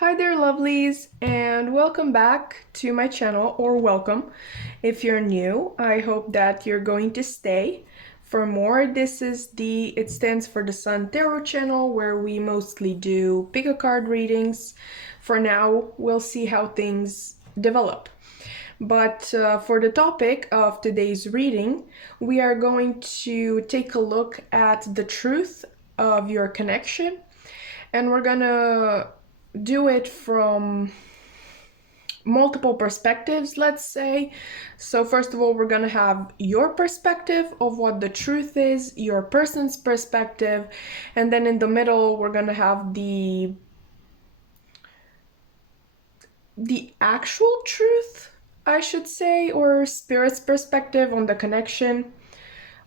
Hi there lovelies, and welcome back to my channel, or welcome if you're new. I hope that you're going to stay for more. It stands for the Sun Tarot channel, where we mostly do pick a card readings. For now, we'll see how things develop. But for the topic of today's reading, we are going to take a look at the truth of your connection, and we're gonna do it from multiple perspectives, let's say. So first of all, we're gonna have your perspective of what the truth is, your person's perspective, and then in the middle we're gonna have the actual truth, I should say, or spirit's perspective on the connection.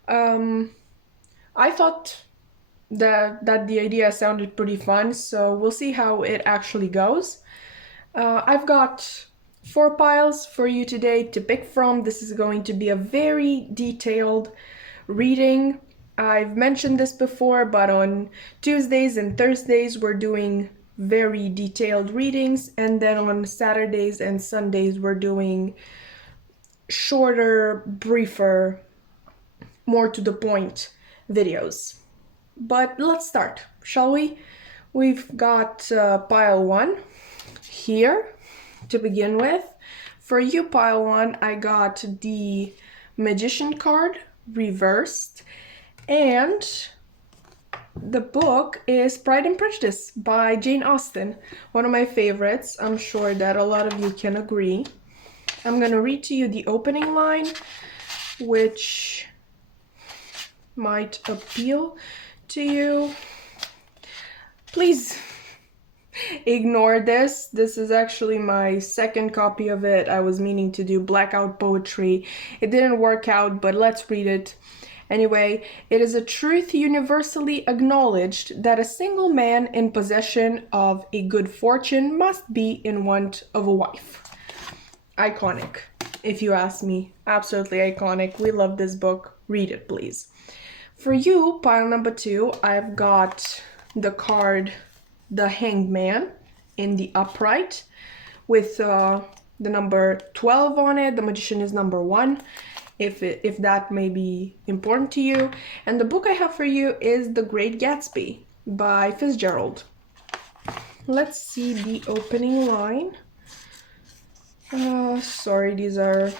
I thought that the idea sounded pretty fun, so we'll see how it actually goes. I've got 4 piles for you today to pick from. This is going to be a very detailed reading. I've mentioned this before, but on Tuesdays and Thursdays we're doing very detailed readings, and then on Saturdays and Sundays we're doing shorter, briefer, more to the point videos. But let's start, shall we? We've got pile 1 here to begin with. For you, pile 1, I got the Magician card reversed, and the book is Pride and Prejudice by Jane Austen, one of my favorites. I'm sure that a lot of you can agree. I'm gonna read to you the opening line, which might appeal to you. Please ignore this. This is actually my second copy of it. I was meaning to do blackout poetry. It didn't work out, but let's read it. Anyway, it is a truth universally acknowledged that a single man in possession of a good fortune must be in want of a wife. Iconic, if you ask me. Absolutely iconic. We love this book. Read it, please. For you, pile number 2, I've got the card The Hanged Man in the upright with the number 12 on it. The Magician is number 1, if that may be important to you. And the book I have for you is The Great Gatsby by Fitzgerald. Let's see the opening line. Sorry, these are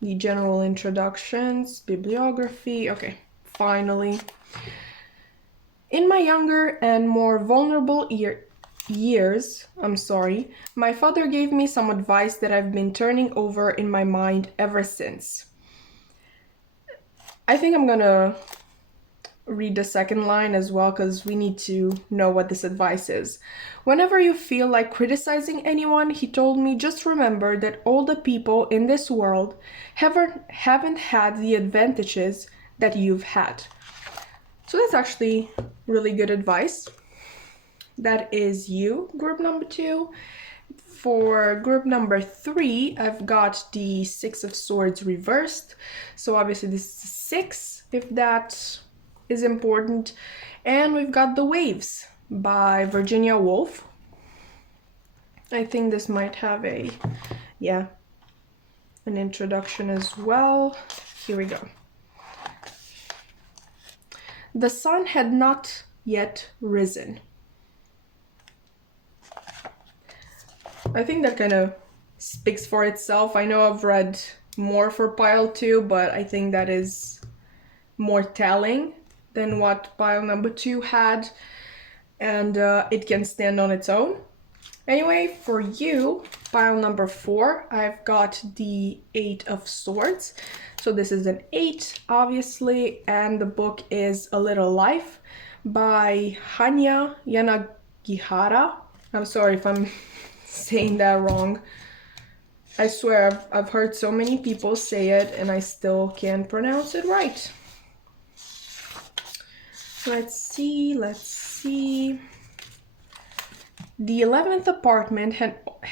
the general introductions, bibliography. Okay, finally. In my younger and more vulnerable years, my father gave me some advice that I've been turning over in my mind ever since. I think I'm gonna read the second line as well, because we need to know what this advice is. Whenever you feel like criticizing anyone, he told me, just remember that all the people in this world haven't had the advantages that you've had. So that's actually really good advice. That is you, group number 2. For group number 3, I've got the 6 of Swords reversed. So obviously this is 6, if that is important. And we've got The Waves by Virginia Woolf. I think this might have an introduction as well. Here we go. The sun had not yet risen. I think that kind of speaks for itself. I know I've read more for pile 2, but I think that is more telling than what pile number 2 had, and it can stand on its own. Anyway, for you, pile number 4, I've got the 8 of Swords. So this is an 8, obviously, and the book is A Little Life by Hanya, Yanagihara. I'm sorry if I'm saying that wrong. I swear I've heard so many people say it and I still can't pronounce it right. Let's see. The 11th apartment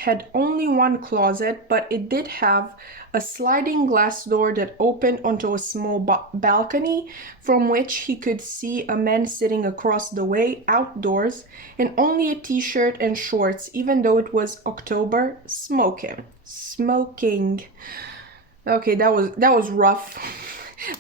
had only one closet, but it did have a sliding glass door that opened onto a small balcony from which he could see a man sitting across the way outdoors in only a t-shirt and shorts, even though it was October, smoking. Okay, that was rough.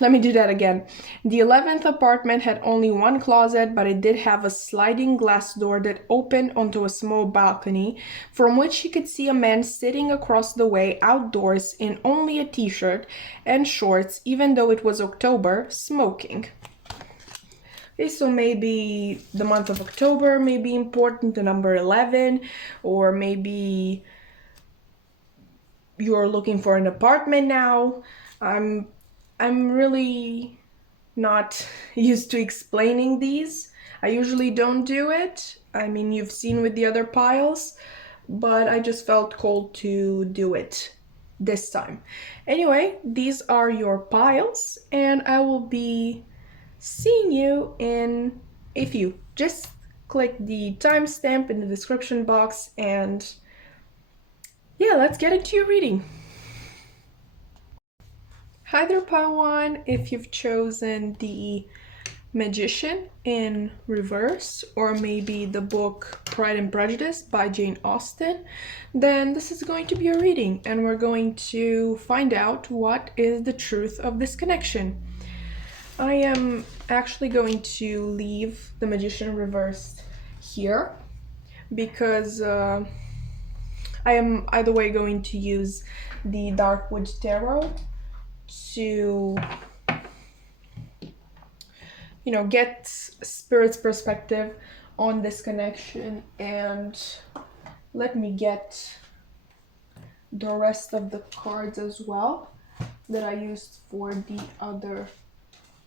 Let me do that again. The 11th apartment had only one closet, but it did have a sliding glass door that opened onto a small balcony from which he could see a man sitting across the way outdoors in only a t-shirt and shorts, even though it was October, smoking. Okay, so maybe the month of October may be important, the number 11, or maybe you're looking for an apartment now. I'm really not used to explaining these. I usually don't do it. I mean, you've seen with the other piles, but I just felt called to do it this time. Anyway, these are your piles, and I will be seeing you in a few. Just click the timestamp in the description box, and yeah, let's get into your reading. Hi there, Pile 1. If you've chosen the Magician in reverse, or maybe the book Pride and Prejudice by Jane Austen, then this is going to be a reading, and we're going to find out what is the truth of this connection. I am actually going to leave the Magician reversed here because I am either way going to use the Darkwood Tarot to, get Spirit's perspective on this connection. And let me get the rest of the cards as well that I used for the other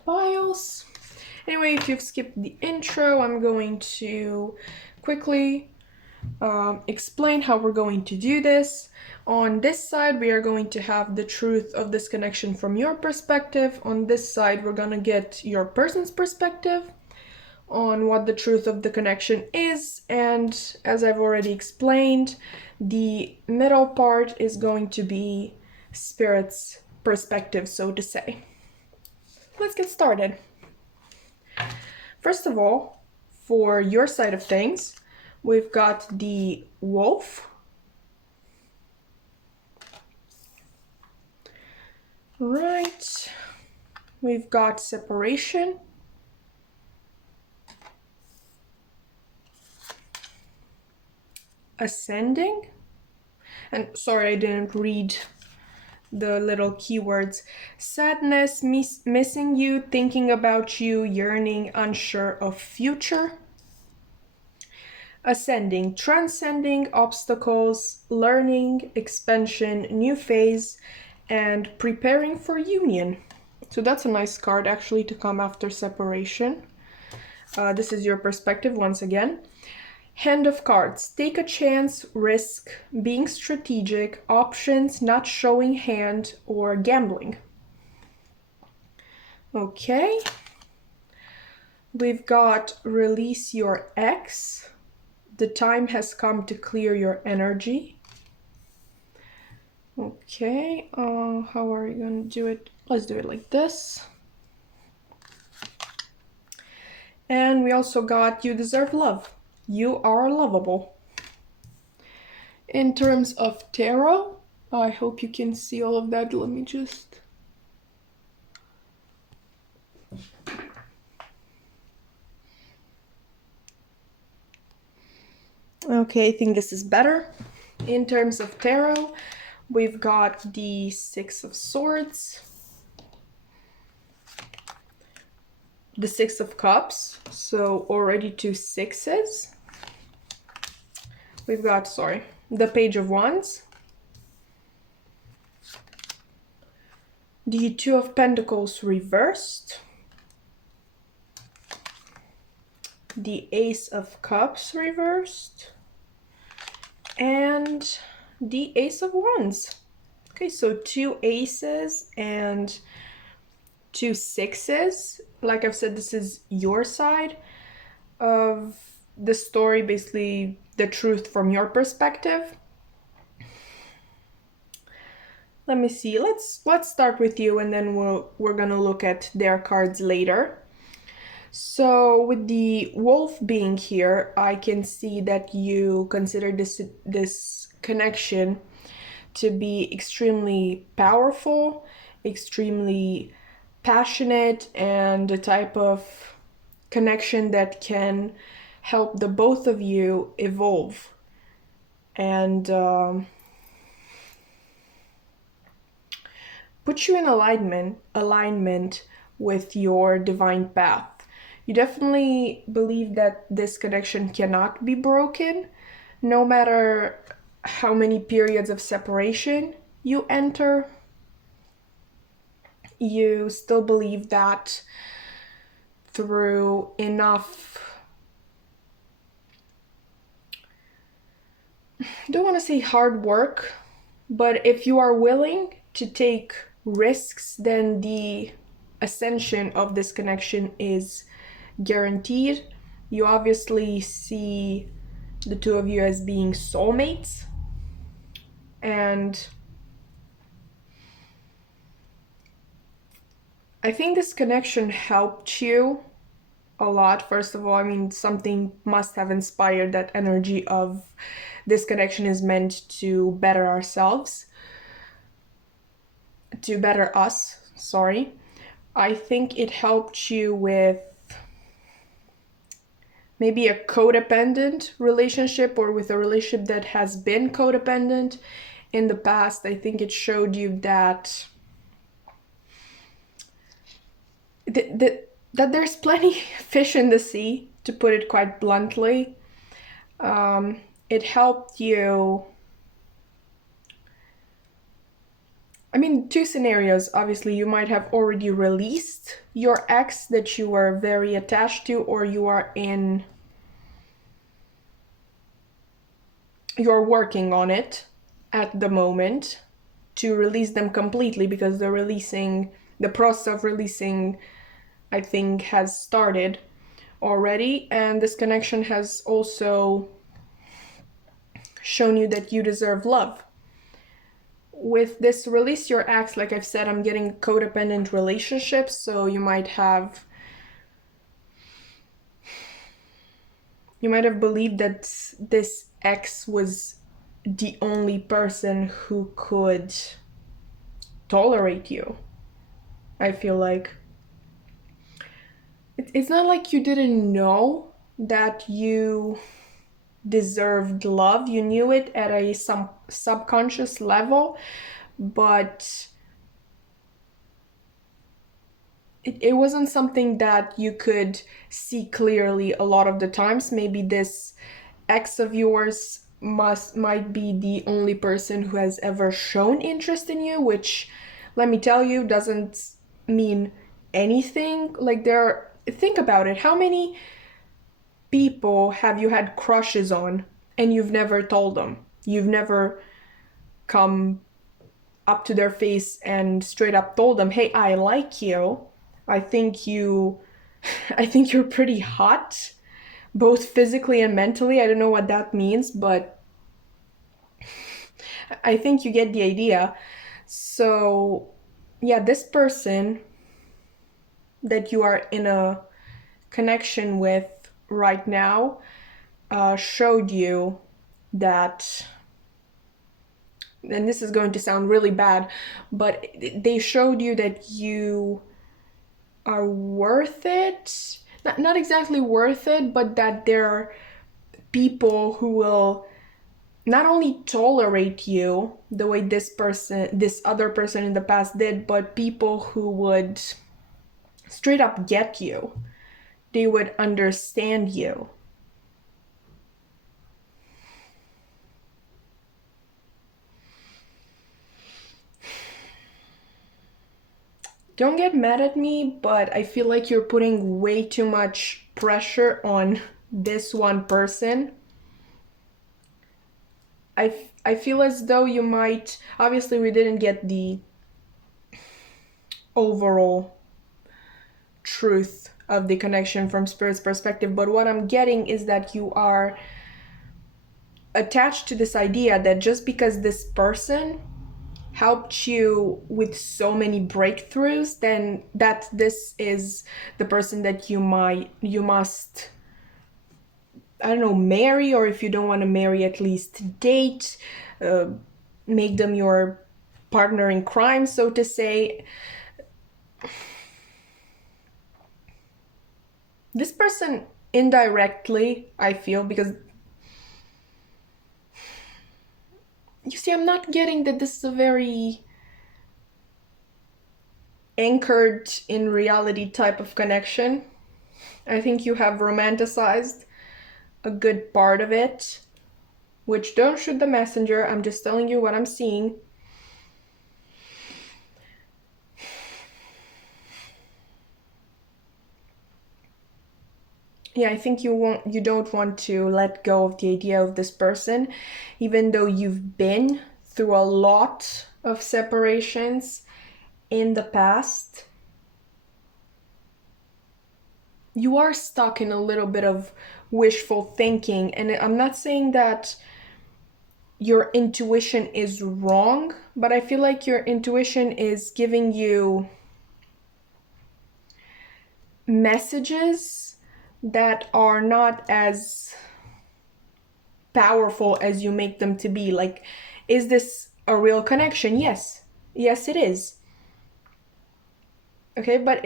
piles. Anyway, if you've skipped the intro, I'm going to quickly explain how we're going to do this. On this side, we are going to have the truth of this connection from your perspective. On this side, we're going to get your person's perspective on what the truth of the connection is. And as I've already explained, the middle part is going to be Spirit's perspective, so to say. Let's get started. First of all, for your side of things, we've got the Wolf. Right. We've got Separation. Ascending. And sorry, I didn't read the little keywords. Sadness, missing you, thinking about you, yearning, unsure of future. Ascending, transcending obstacles, learning, expansion, new phase, and preparing for union. So that's a nice card actually to come after Separation. This is your perspective once again. Hand of cards, take a chance, risk, being strategic, options, not showing hand, or gambling. Okay. We've got release your ex. The time has come to clear your energy. Okay, how are you gonna do it? Let's do it like this. And we also got you deserve love. You are lovable. In terms of tarot, I hope you can see all of that. Let me just... Okay, I think this is better. In terms of tarot, we've got the Six of Swords, the Six of Cups, so already 2 sixes. We've got, the Page of Wands, the Two of Pentacles reversed, the Ace of Cups reversed, and the Ace of Wands. Okay, so 2 aces and 2 sixes. Like I've said, this is your side of the story, basically the truth from your perspective. Let me see. Let's start with you, and then we're gonna look at their cards later. So with the wolf being here, I can see that you consider this connection to be extremely powerful, extremely passionate, and a type of connection that can help the both of you evolve and put you in alignment with your divine path. You definitely believe that this connection cannot be broken, no matter how many periods of separation you enter. You still believe that through enough, I don't want to say hard work, but if you are willing to take risks, then the ascension of this connection is guaranteed. You obviously see the two of you as being soulmates, and I think this connection helped you a lot. First of all, I mean, something must have inspired that energy of this connection is meant to better ourselves, to better us, sorry. I think it helped you with maybe a codependent relationship, or with a relationship that has been codependent in the past. I think it showed you that that there's plenty fish in the sea, to put it quite bluntly. It helped you. I mean, two scenarios. Obviously, you might have already released your ex that you were very attached to, or you're working on it at the moment to release them completely, because the process of releasing, I think, has started already. And this connection has also shown you that you deserve love. With this release your ex, like I've said, I'm getting codependent relationships, so you might have believed that this ex was the only person who could tolerate you. I feel like it's not like you didn't know that you deserved love. You knew it at a subconscious level, but it wasn't something that you could see clearly a lot of the times. Maybe this ex of yours might be the only person who has ever shown interest in you, which, let me tell you, doesn't mean anything. Like, think about it. How many people have you had crushes on and you've never told them? You've never come up to their face and straight up told them, hey, I like you. I think you're pretty hot, both physically and mentally. I don't know what that means, but I think you get the idea. So yeah, this person that you are in a connection with right now showed you that, and this is going to sound really bad, but they showed you that you are worth it. Not exactly worth it, but that there are people who will not only tolerate you the way this other person in the past did, but people who would straight up get you. They would understand you. Don't get mad at me, but I feel like you're putting way too much pressure on this one person. I feel as though you might, obviously we didn't get the overall truth of the connection from Spirit's perspective, but what I'm getting is that you are attached to this idea that just because this person helped you with so many breakthroughs, then that this is the person that you must, I don't know, marry, or if you don't want to marry, at least date, make them your partner in crime, so to say. This person indirectly, I feel, because you see, I'm not getting that this is a very anchored in reality type of connection. I think you have romanticized a good part of it, which, don't shoot the messenger, I'm just telling you what I'm seeing. Yeah, I think you don't want to let go of the idea of this person, even though you've been through a lot of separations in the past. You are stuck in a little bit of wishful thinking, and I'm not saying that your intuition is wrong, but I feel like your intuition is giving you messages that are not as powerful as you make them to be. Like, is this a real connection? Yes. Yes, it is. Okay, but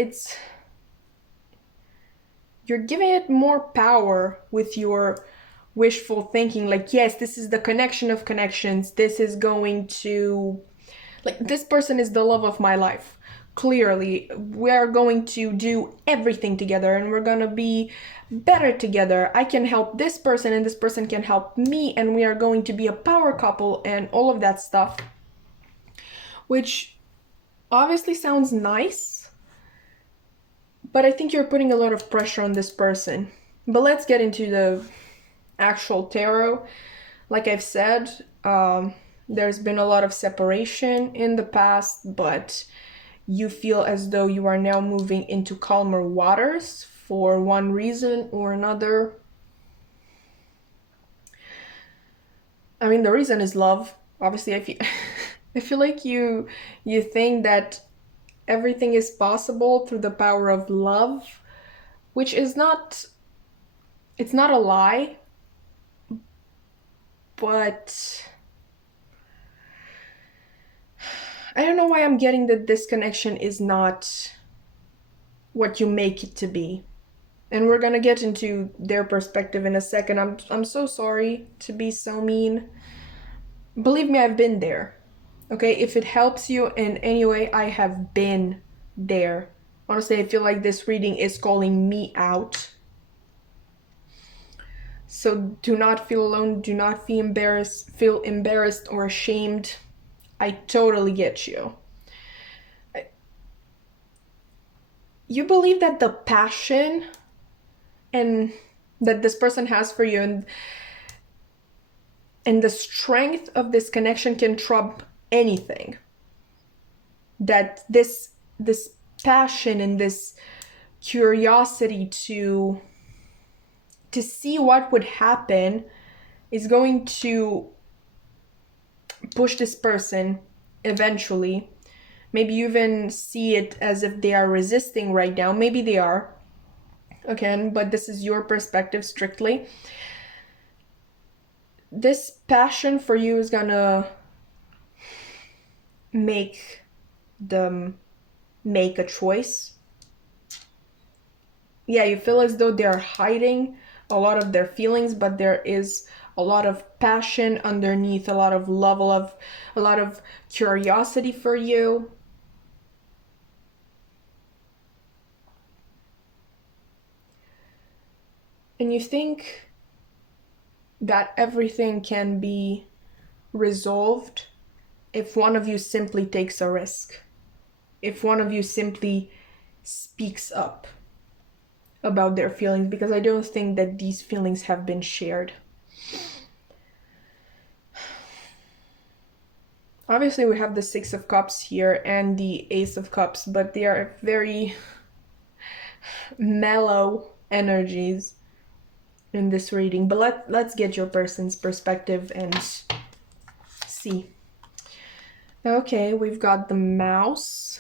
you're giving it more power with your wishful thinking. Like, yes, this is the connection of connections. This is going to, like, this person is the love of my life. Clearly, we are going to do everything together and we're gonna be better together. I can help this person and this person can help me, and we are going to be a power couple and all of that stuff. Which obviously sounds nice, but I think you're putting a lot of pressure on this person. But let's get into the actual tarot. Like I've said, there's been a lot of separation in the past, but you feel as though you are now moving into calmer waters for one reason or another. I mean, the reason is love. Obviously, I feel like you think that everything is possible through the power of love, which is not, it's not a lie, but I don't know why I'm getting that this connection is not what you make it to be. And we're gonna get into their perspective in a second. I'm so sorry to be so mean. Believe me, I've been there. Okay, if it helps you in any way, I have been there. Honestly, I feel like this reading is calling me out. So do not feel alone, do not feel embarrassed or ashamed. I totally get you. You believe that the passion and that this person has for you, and the strength of this connection can trump anything. That this passion and this curiosity to see what would happen is going to push this person eventually. Maybe you even see it as if they are resisting right now. Maybe they are. Again, but this is your perspective strictly. This passion for you is gonna make them make a choice. Yeah, you feel as though they're hiding a lot of their feelings, but there is a lot of passion underneath, a lot of love, a lot of curiosity for you. And you think that everything can be resolved if one of you simply takes a risk, if one of you simply speaks up about their feelings, because I don't think that these feelings have been shared. Obviously, we have the Six of Cups here and the Ace of Cups, but they are very mellow energies in this reading. But let's get your person's perspective and see. Okay, we've got the mouse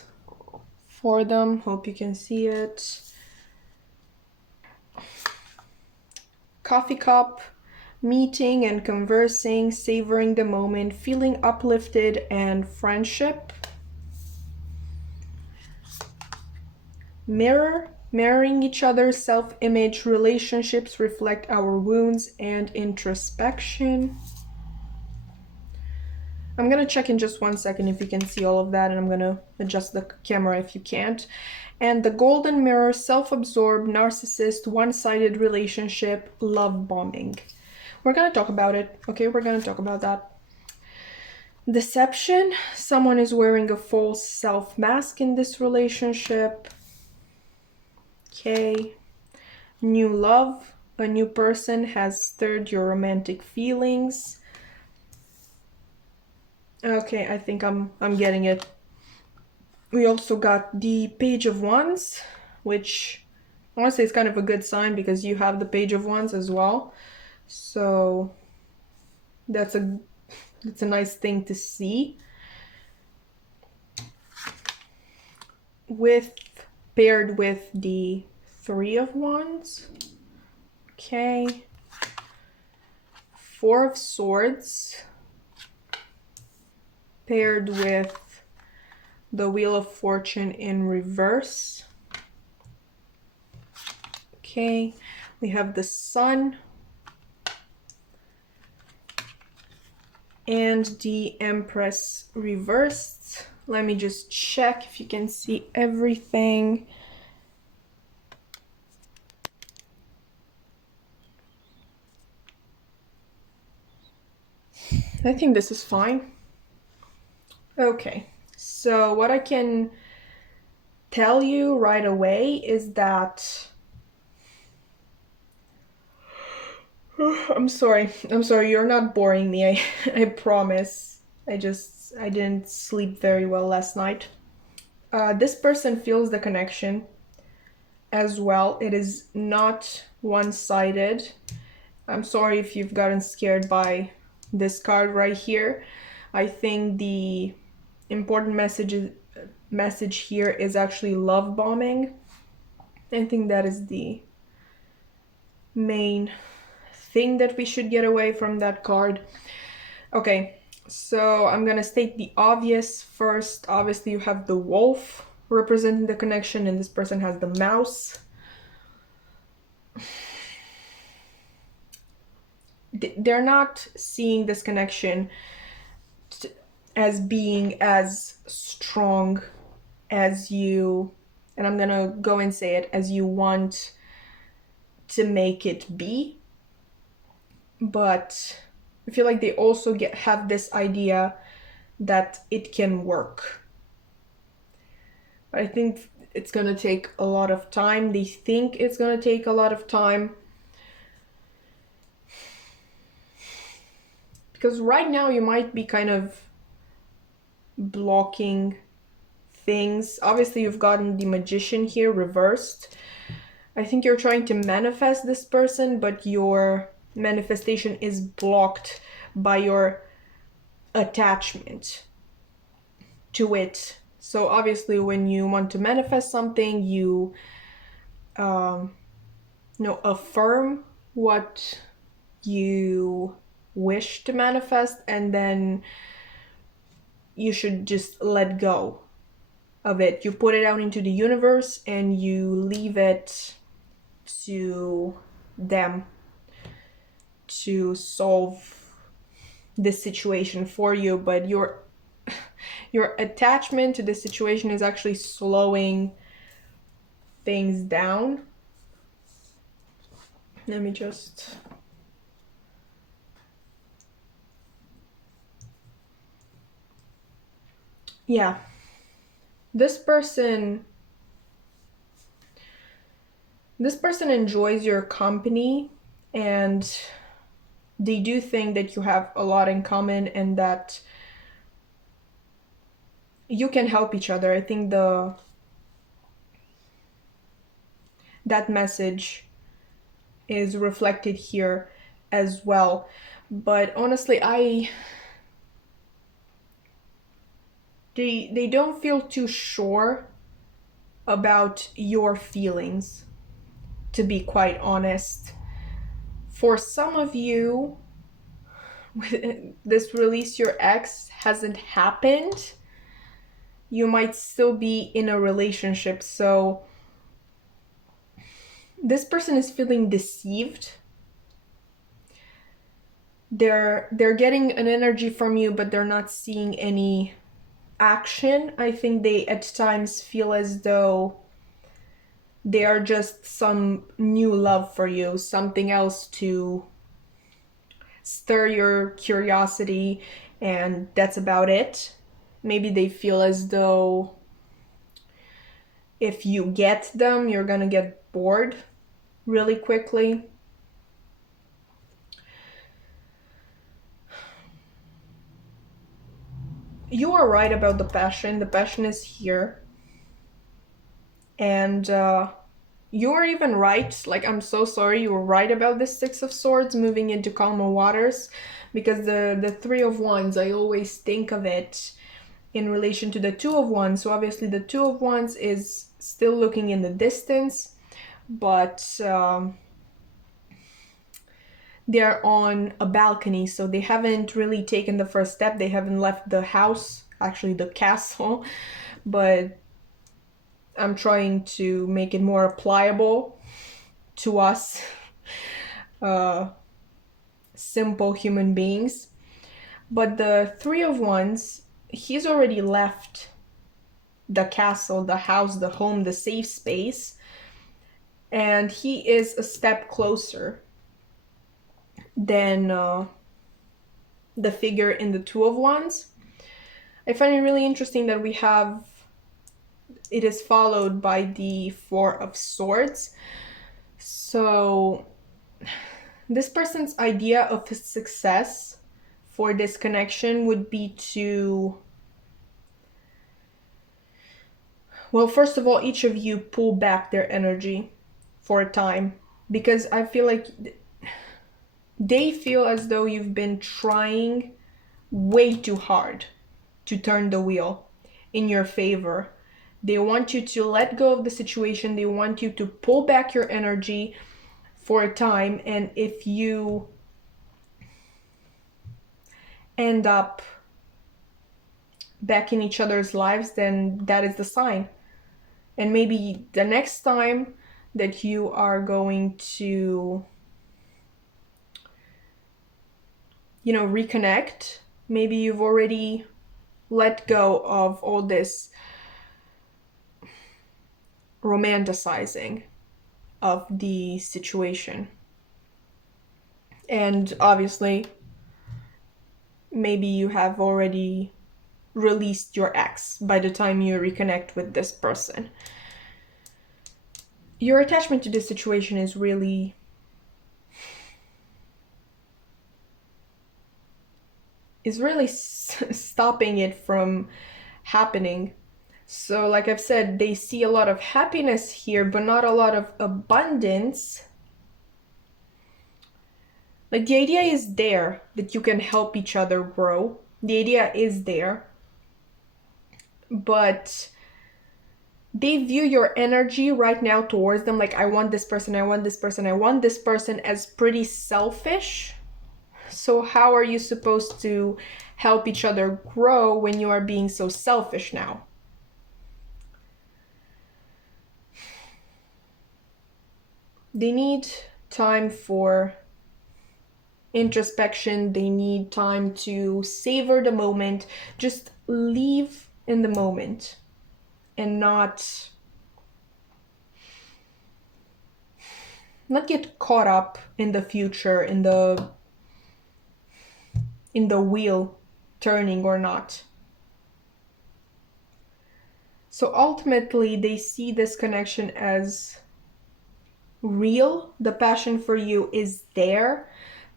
for them. Hope you can see it. Coffee cup, meeting and conversing, savoring the moment, feeling uplifted, and friendship. Mirror, mirroring each other's self-image, relationships reflect our wounds, and introspection. I'm gonna check in just 1 second if you can see all of that, and I'm gonna adjust the camera if you can't. And the golden mirror, self-absorbed, narcissist, one-sided relationship, love bombing. We're gonna talk about it, okay? We're gonna talk about that. Deception, someone is wearing a false self-mask in this relationship. Okay. New love, a new person has stirred your romantic feelings. Okay, I think I'm getting it. We also got the Page of Wands, which I want to say is kind of a good sign because you have the Page of Wands as well. So that's a nice thing to see. Paired with the Three of Wands. Okay. Four of Swords paired with the Wheel of Fortune in reverse. Okay, we have the Sun and the Empress reversed. Let me just check if you can see everything. I think this is fine. Okay, so what I can tell you right away is that I'm sorry, you're not boring me, I promise. I didn't sleep very well last night. This person feels the connection as well. It is not one-sided. I'm sorry if you've gotten scared by this card right here. I think the important message here is actually love bombing. I think that is the main thing that we should get away from that card. Okay, so I'm gonna state the obvious first. Obviously, you have the wolf representing the connection, and this person has the mouse. They're not seeing this connection as being as strong as you, and I'm gonna go and say it, as you want to make it be. But I feel like they also have this idea that it can work. I think it's gonna take a lot of time. They think it's gonna take a lot of time. Because right now you might be kind of blocking things. Obviously, you've gotten the Magician here reversed. I think you're trying to manifest this person, but your manifestation is blocked by your attachment to it. So obviously, when you want to manifest something, you affirm what you wish to manifest, and then you should just let go of it. You put it out into the universe and you leave it to them to solve this situation for you, but your attachment to the situation is actually slowing things down. Let me just yeah, this person enjoys your company, and they do think that you have a lot in common and that you can help each other. I think that message is reflected here as well. But honestly, They don't feel too sure about your feelings, to be quite honest. For some of you, this release your ex hasn't happened, you might still be in a relationship. So this person is feeling deceived. They're getting an energy from you, but they're not seeing any action. I think they at times feel as though they are just some new love for you, something else to stir your curiosity, and that's about it. Maybe they feel as though if you get them, you're gonna get bored really quickly. You are right about the passion. The passion is here. And you are even right. Like, I'm so sorry. You were right about the Six of Swords moving into calmer waters. Because the Three of Wands, I always think of it in relation to the Two of Wands. So obviously the Two of Wands is still looking in the distance. But they're on a balcony. So they haven't really taken the first step. They haven't left the house. Actually, the castle. But I'm trying to make it more pliable to us simple human beings. But the Three of Wands, he's already left the castle, the house, the home, the safe space, and he is a step closer than the figure in the Two of Wands. I find it really interesting that we have it is followed by the Four of Swords. So this person's idea of success for this connection would be to, well, first of all, each of you pull back their energy for a time, because I feel like they feel as though you've been trying way too hard to turn the wheel in your favor. They want you to let go of the situation. They want you to pull back your energy for a time. And if you end up back in each other's lives, then that is the sign. And maybe the next time that you are going to, reconnect, maybe you've already let go of all this romanticizing of the situation. And obviously, maybe you have already released your ex by the time you reconnect with this person. Your attachment to this situation is really stopping it from happening. So like I've said, they see a lot of happiness here, but not a lot of abundance. Like, the idea is there that you can help each other grow. The idea is there. But they view your energy right now towards them like, I want this person, I want this person, I want this person, as pretty selfish. So how are you supposed to help each other grow when you are being so selfish now? They need time for introspection. They need time to savor the moment. Just live in the moment and not get caught up in the future, in the wheel turning or not. So ultimately, they see this connection as real. The passion for you is there,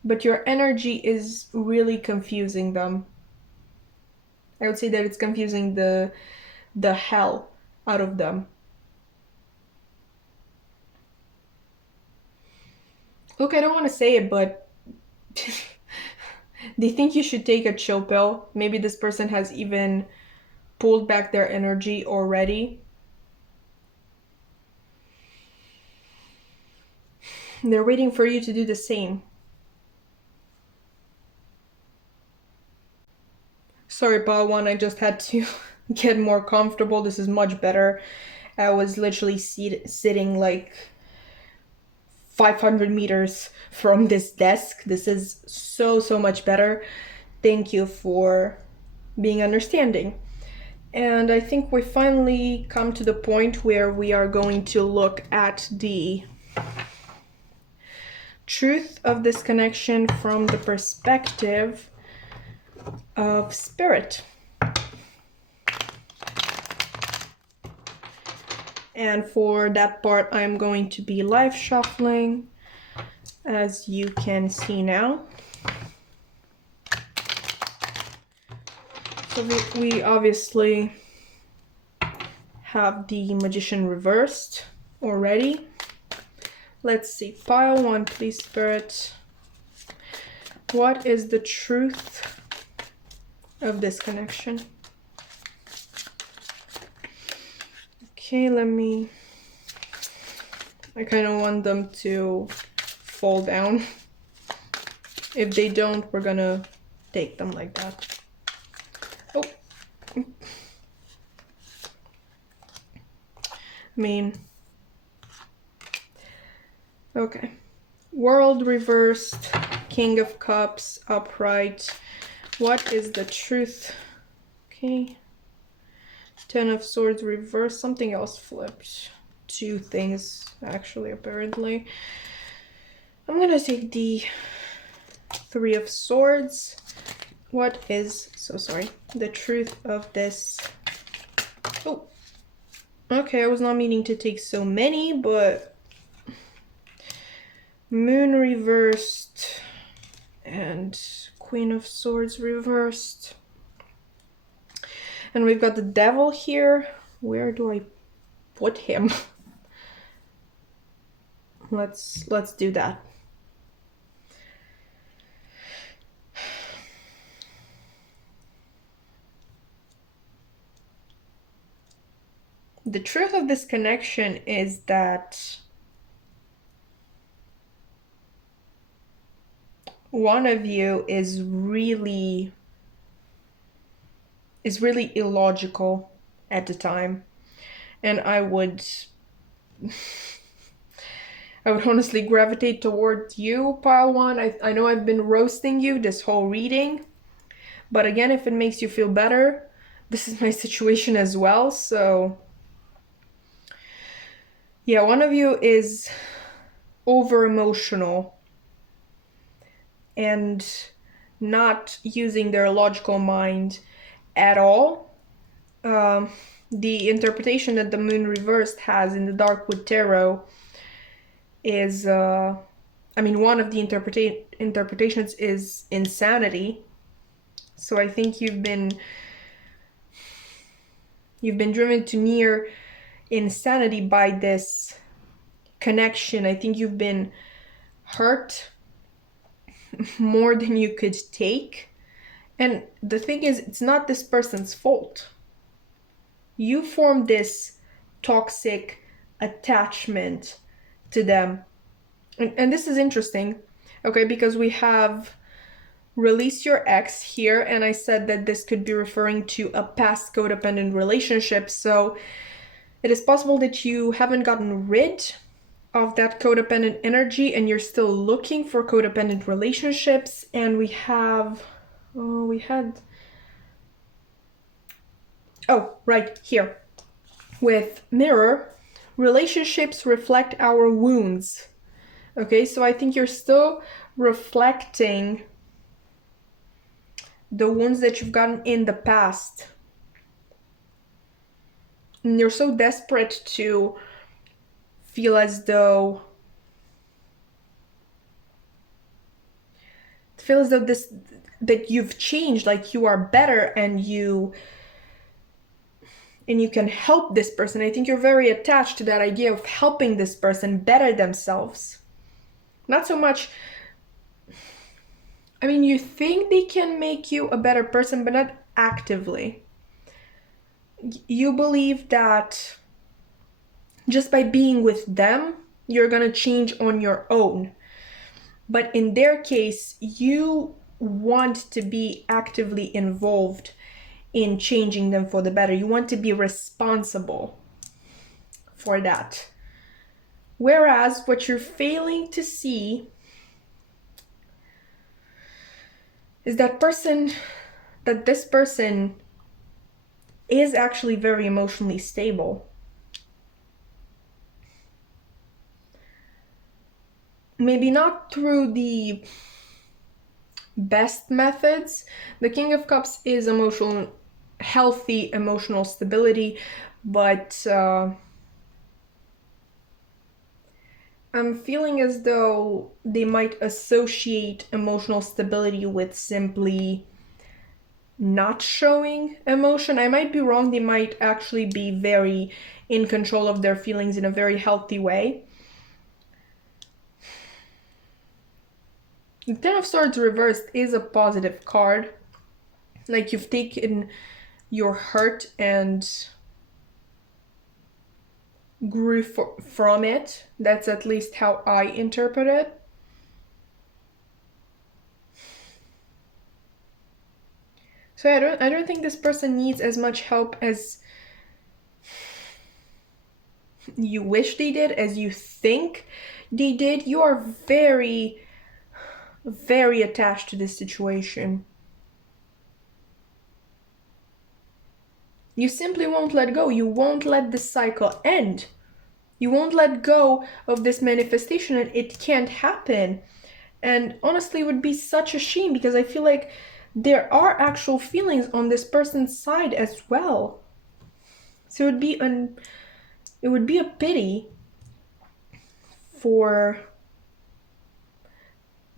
but your energy is really confusing them. I would say that it's confusing the hell out of them. Look, I don't want to say it, but they think you should take a chill pill. Maybe this person has even pulled back their energy already. They're waiting for you to do the same. Sorry, Pile 1, I just had to get more comfortable. This is much better. I was literally sitting like 500 meters from this desk. This is so much better. Thank you for being understanding. And I think we finally come to the point where we are going to look at the truth of this connection from the perspective of spirit. And for that part, I'm going to be live shuffling, as you can see now. So we obviously have the Magician reversed already. Let's see, Pile 1, please, Spirit. What is the truth of this connection? Okay, I kind of want them to fall down. If they don't, we're gonna take them like that. Oh. Okay. World reversed, King of Cups upright. What is the truth? Okay. Ten of Swords reversed, something else flipped. Two things, actually, apparently. I'm gonna take the Three of Swords. What is, the truth of this? Oh, okay, I was not meaning to take so many, but Moon reversed and Queen of Swords reversed. And we've got the Devil here. Where do I put him? Let's do that. The truth of this connection is that one of you is really illogical at the time, and I would honestly gravitate towards you, Pile 1. I know I've been roasting you this whole reading, but again, if it makes you feel better, this is my situation as well. So yeah, one of you is over emotional and not using their logical mind at all. The interpretation that the Moon reversed has in the Darkwood Tarot is, one of the interpretations is insanity. So I think you've been driven to near insanity by this connection. I think you've been hurt more than you could take. And the thing is, it's not this person's fault. You formed this toxic attachment to them. And this is interesting, okay, because we have release your ex here, and I said that this could be referring to a past codependent relationship. So it is possible that you haven't gotten rid of that codependent energy and you're still looking for codependent relationships. And we have, right here with Mirror, relationships reflect our wounds. Okay, so I think you're still reflecting the wounds that you've gotten in the past. And you're so desperate to feel as though that you've changed, like you are better and you can help this person. I think you're very attached to that idea of helping this person better themselves. Not so much, you think they can make you a better person, but not actively. You believe that just by being with them, you're gonna change on your own. But in their case, you want to be actively involved in changing them for the better. You want to be responsible for that. Whereas what you're failing to see is that this person is actually very emotionally stable. Maybe not through the best methods. The King of Cups is healthy emotional stability, but I'm feeling as though they might associate emotional stability with simply not showing emotion. I might be wrong. They might actually be very in control of their feelings in a very healthy way. The Ten of Swords reversed is a positive card. Like you've taken your hurt and grew from it. That's at least how I interpret it. So I don't think this person needs as much help as you wish they did, as you think they did. You are very, very attached to this situation. You simply won't let go. You won't let this cycle end. You won't let go of this manifestation, and it can't happen. And honestly, it would be such a shame because I feel like there are actual feelings on this person's side as well. So it would be a pity for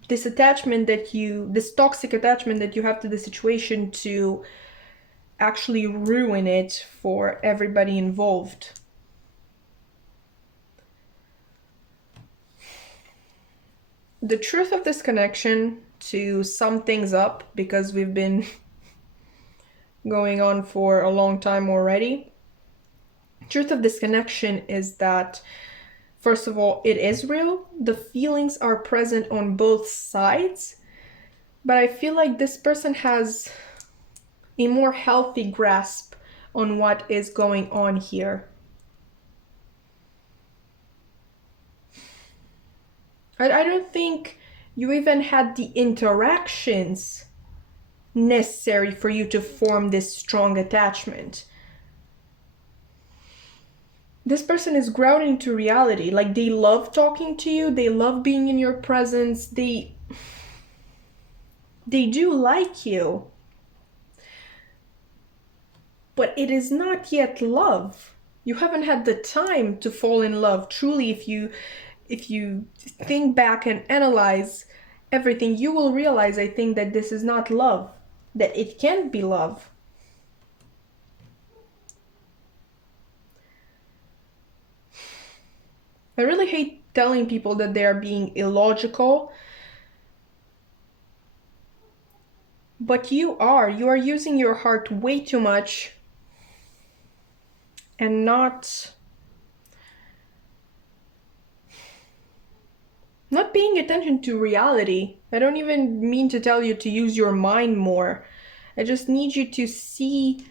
this toxic attachment that you have to the situation to actually ruin it for everybody involved. The truth of this connection, to sum things up, because we've been going on for a long time already, truth of this connection is that, first of all, it is real. The feelings are present on both sides, but I feel like this person has a more healthy grasp on what is going on here. I don't think you even had the interactions necessary for you to form this strong attachment. This person is grounded into reality. Like, they love talking to you, they love being in your presence, they do like you. But it is not yet love. You haven't had the time to fall in love. Truly, if you think back and analyze everything, you will realize, I think, that this is not love, that it can't be love. I really hate telling people that they are being illogical, but you are using your heart way too much and not paying attention to reality. I don't even mean to tell you to use your mind more. I just need you to see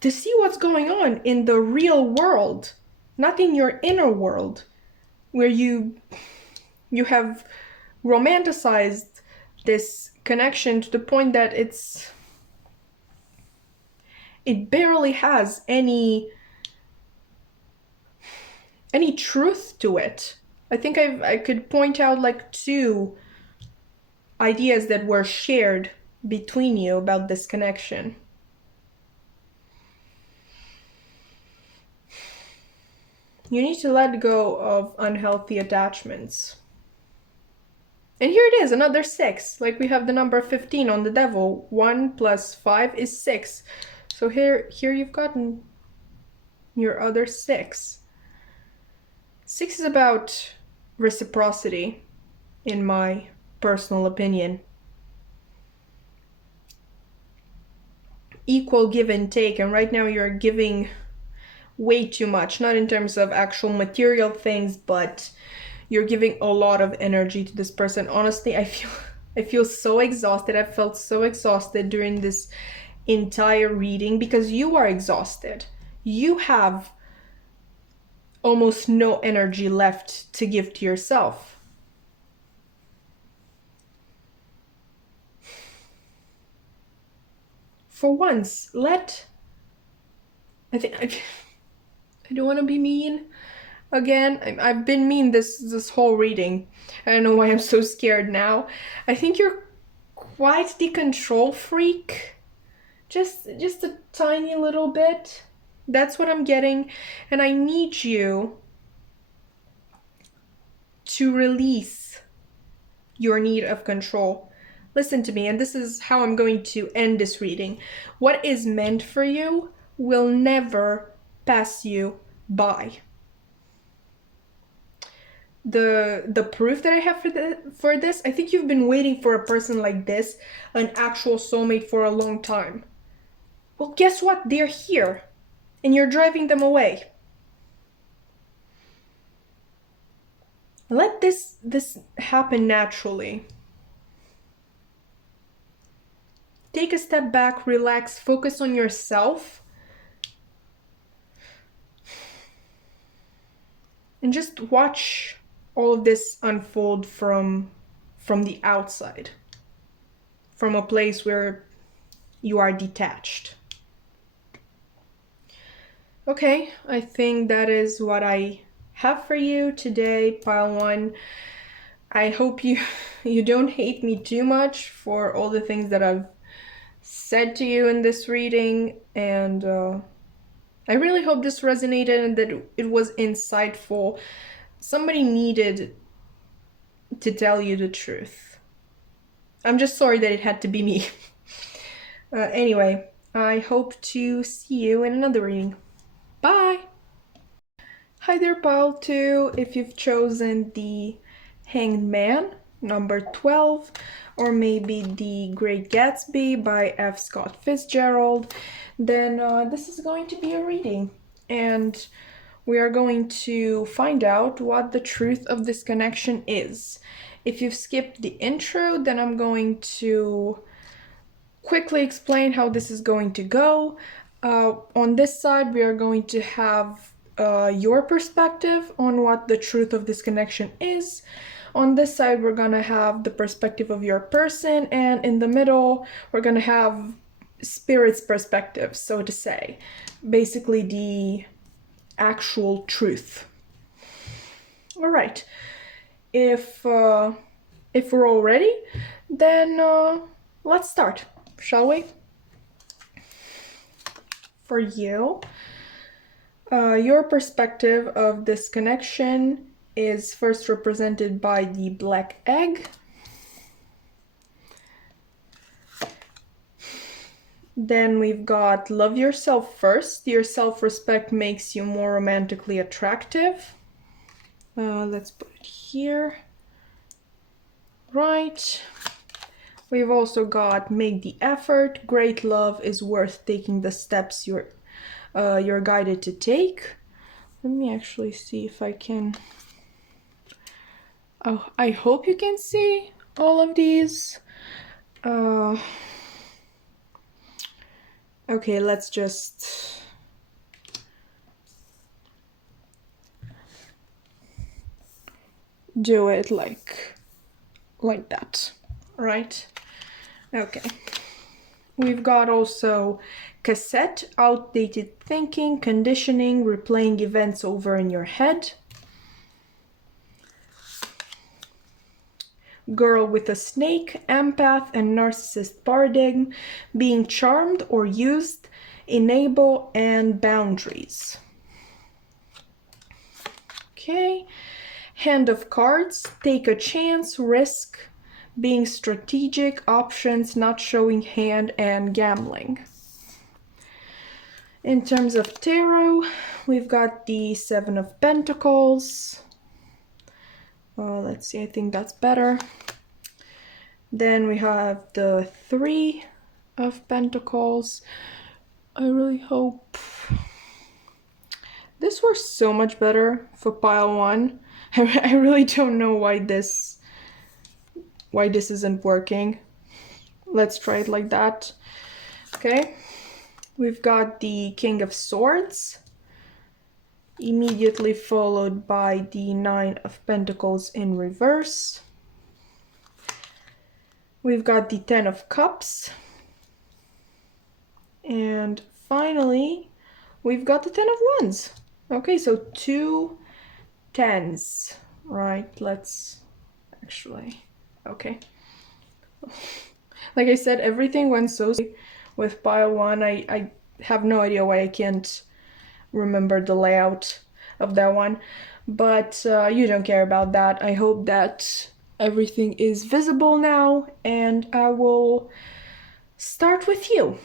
what's going on in the real world, not in your inner world, where you have romanticized this connection to the point that it barely has any truth to it. I think I could point out like 2 ideas that were shared between you about this connection. You need to let go of unhealthy attachments. And here it is, another 6. Like we have the number 15 on the devil. 1 plus 5 is 6. So here you've gotten your other 6. 6 is about reciprocity, in my personal opinion. equal give and take, and right now you're giving way too much, not in terms of actual material things, but you're giving a lot of energy to this person. Honestly, I feel so exhausted. I felt so exhausted during this entire reading because you are exhausted. You have almost no energy left to give to yourself. For once, I don't want to be mean again. I've been mean this whole reading. I don't know why I'm so scared now. I think you're quite the control freak. Just a tiny little bit. That's what I'm getting. And I need you to release your need of control. Listen to me, and this is how I'm going to end this reading. What is meant for you will never pass you by. The proof that I have for this, I think you've been waiting for a person like this, an actual soulmate, for a long time. Well, guess what? They're here, and you're driving them away. Let this happen naturally. Take a step back, relax, focus on yourself, and just watch all of this unfold from the outside, from a place where you are detached. Okay, I think that is what I have for you today, pile 1. I hope you don't hate me too much for all the things that I've said to you in this reading, and I really hope this resonated and that it was insightful. Somebody needed to tell you the truth. I'm just sorry that it had to be me. Anyway, I hope to see you in another reading. Bye! Hi there, pile 2. If you've chosen the Hanged Man, number 12, or maybe The Great Gatsby by F. Scott Fitzgerald, then this is going to be a reading. And we are going to find out what the truth of this connection is. If you've skipped the intro, then I'm going to quickly explain how this is going to go. On this side, we are going to have your perspective on what the truth of this connection is. On this side, we're gonna have the perspective of your person, and in the middle, we're gonna have spirit's perspective, so to say. Basically, the actual truth. All right. If we're all ready, then let's start, shall we? For you, your perspective of this connection is first represented by the black egg. Then we've got love yourself first. Your self-respect makes you more romantically attractive. Let's put it here. Right. We've also got make the effort. Great love is worth taking the steps you're guided to take. Let me actually see if I can. Oh, I hope you can see all of these. Okay, let's just do it like that, right? Okay. We've got also cassette, outdated thinking, conditioning, replaying events over in your head. Girl with a snake, empath, and narcissist paradigm, being charmed or used, enable, and boundaries. Okay. Hand of cards, take a chance, risk, being strategic, options, not showing hand, and gambling. In terms of tarot, we've got the Seven of Pentacles. Let's see, I think that's better. Then we have the Three of Pentacles. I really hope this works so much better for pile 1. I really don't know why this isn't working. Let's try it like that. Okay, we've got the King of Swords, immediately followed by the Nine of Pentacles in reverse. We've got the Ten of Cups. And finally, we've got the Ten of Wands. Okay, so 2 tens. Right, let's actually... Okay. Like I said, everything went so with pile 1. I have no idea why I can't remember the layout of that one. But you don't care about that. I hope that everything is visible now, and I will start with you.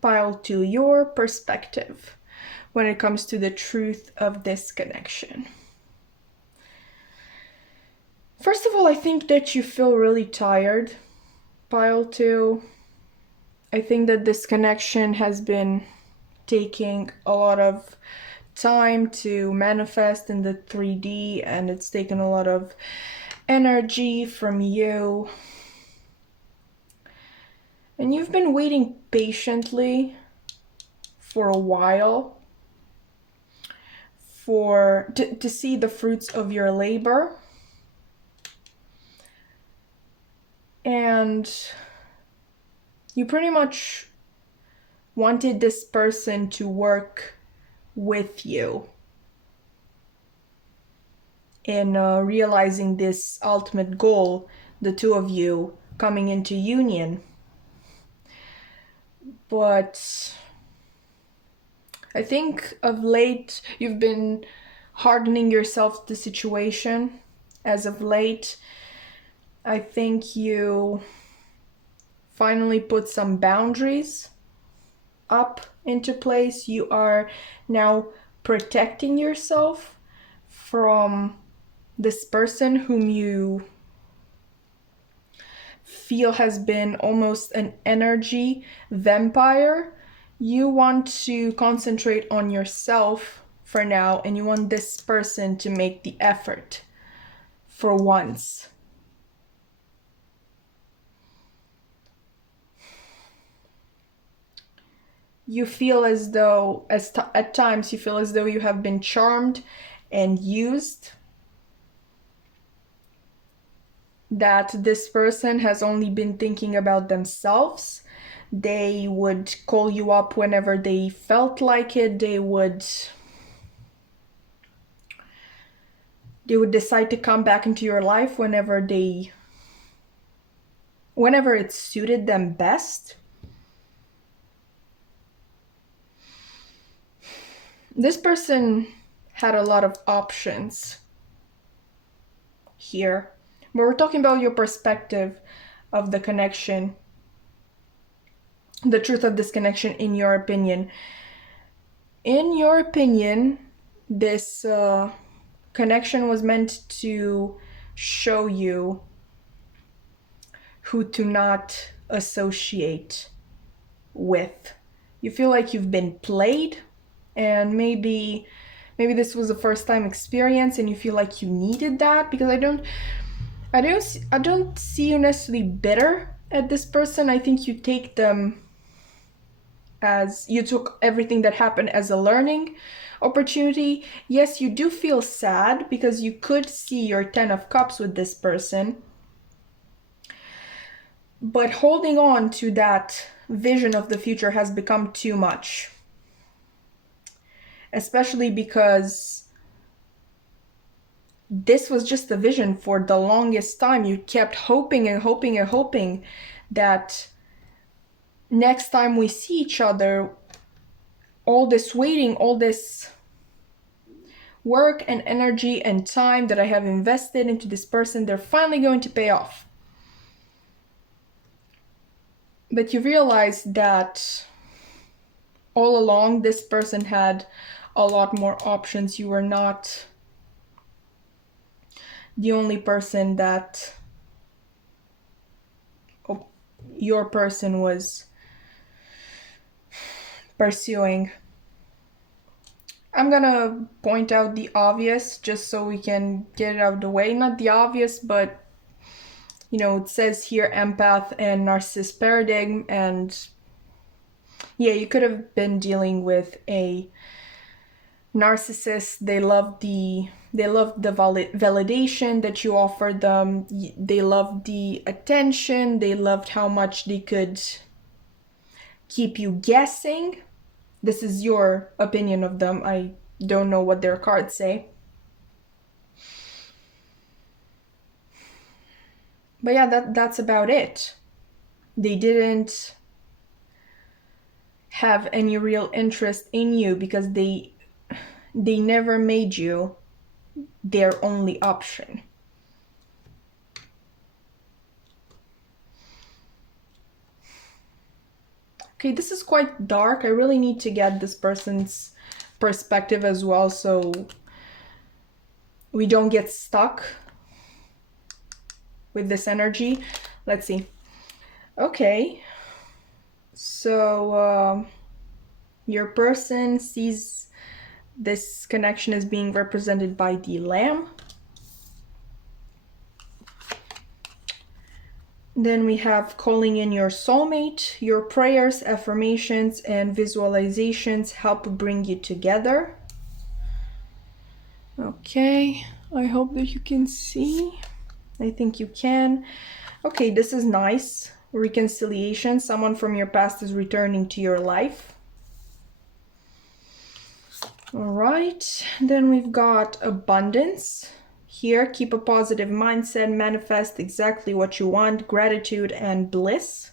Pile 2, your perspective when it comes to the truth of this connection. First of all, I think that you feel really tired, pile 2. I think that this connection has been taking a lot of time to manifest in the 3D, and it's taken a lot of energy from you. And you've been waiting patiently for a while to see the fruits of your labor. And you pretty much wanted this person to work with you in realizing this ultimate goal, the two of you coming into union. But I think of late you've been hardening yourself to the situation. As of late, I think you finally put some boundaries up into place. You are now protecting yourself from this person whom you feel has been almost an energy vampire. You want to concentrate on yourself for now, and you want this person to make the effort for once. You feel as though, at times you feel as though you have been charmed and used, that this person has only been thinking about themselves. They would call you up whenever they felt like it. They would decide to come back into your life whenever it suited them best. This person had a lot of options here. But we're talking about your perspective of the connection, the truth of this connection in your opinion. In your opinion, this connection was meant to show you who to not associate with. You feel like you've been played, and maybe this was a first time experience and you feel like you needed that, because I don't see you necessarily bitter at this person. I think you take them as, you took everything that happened as a learning opportunity. Yes, you do feel sad because you could see your 10 of Cups with this person, but holding on to that vision of the future has become too much, especially because this was just a vision for the longest time. You kept hoping and hoping and hoping that next time we see each other, all this waiting, all this work and energy and time that I have invested into this person, they're finally going to pay off. But you realize that all along this person had a lot more options. You were not the only person that your person was pursuing. I'm gonna point out the obvious just so we can get it out of the way. Not the obvious, but it says here empath and narcissist paradigm, and yeah, you could have been dealing with a narcissist. They loved the validation that you offered them. They loved the attention. They loved how much they could keep you guessing. This is your opinion of them. I don't know what their cards say. But yeah, that's about it. They didn't have any real interest in you because they never made you their only option. Okay, this is quite dark. I really need to get this person's perspective as well so we don't get stuck with this energy. Let's see. Okay, so your person sees this connection as being represented by the lamb. Then we have calling in your soulmate. Your prayers, affirmations, and visualizations help bring you together. Okay, I hope that you can see. I think you can. Okay, this is nice. Reconciliation. Someone from your past is returning to your life. All right, then we've got abundance. Here, keep a positive mindset, manifest exactly what you want, gratitude and bliss.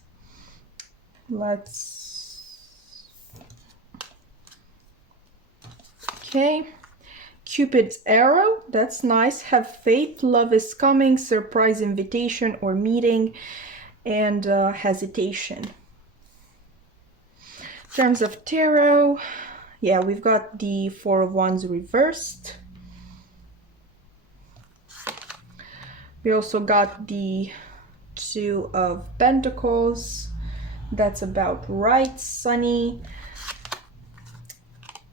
Okay. Cupid's arrow, that's nice. Have faith, love is coming, surprise invitation or meeting, and hesitation. In terms of tarot, yeah, we've got the Four of Wands reversed. We also got the Two of Pentacles. That's about right, sunny.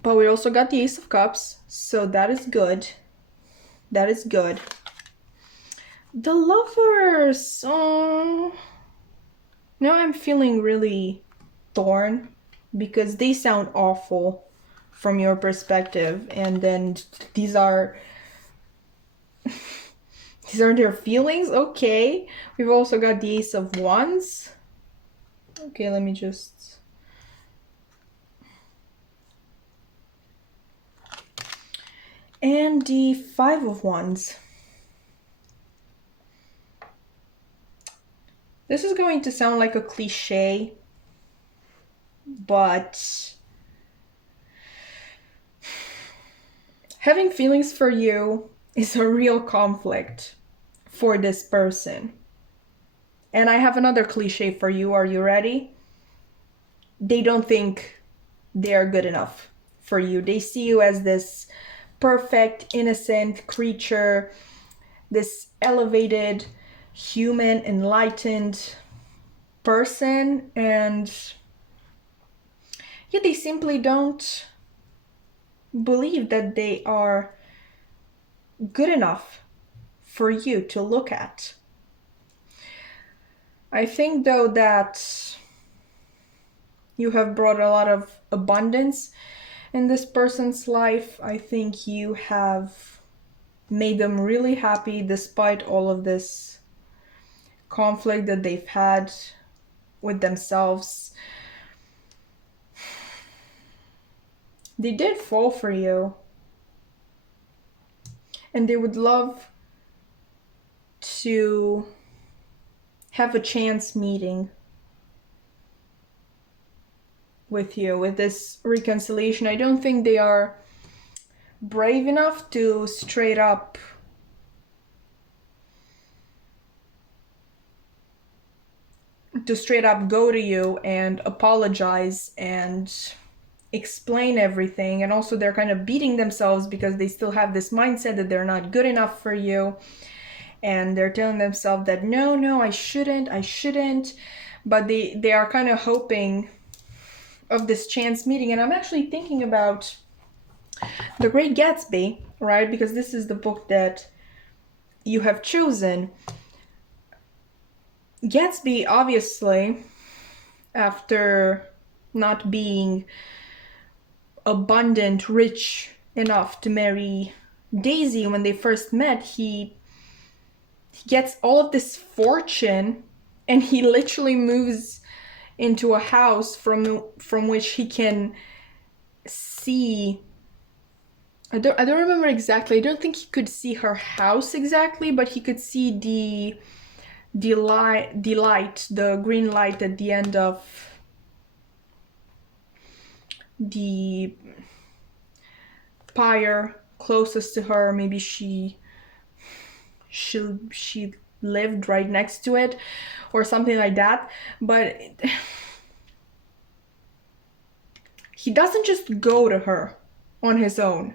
But we also got the Ace of Cups, so that is good. That is good. The Lovers. Oh, now I'm feeling really torn because they sound awful from your perspective, and then these are their feelings. Okay, we've also got the Ace of Wands. Okay, let me just... and the Five of Wands. This is going to sound like a cliche, but having feelings for you is a real conflict for this person. And I have another cliche for you. Are you ready? They don't think they're good enough for you. They see you as this perfect, innocent creature, this elevated, human, enlightened person, and yeah, they simply don't believe that they are good enough for you to look at. I think though that you have brought a lot of abundance in this person's life. I think you have made them really happy despite all of this conflict that they've had with themselves. They did fall for you, and they would love to have a chance meeting with you, with this reconciliation. I don't think they are brave enough to straight up go to you and apologize and explain everything. And also they're kind of beating themselves because they still have this mindset that they're not good enough for you, and they're telling themselves that no, I shouldn't. but they are kind of hoping of this chance meeting. And I'm actually thinking about The Great Gatsby, right? Because this is the book that you have chosen. Gatsby, obviously, after not being abundant, rich enough to marry Daisy when they first met, he gets all of this fortune, and he literally moves into a house from which he can see. I don't remember exactly. I don't think he could see her house exactly, but he could see the light, the green light at the end of the pyre closest to her. Maybe she lived right next to it or something like that. But he doesn't just go to her on his own.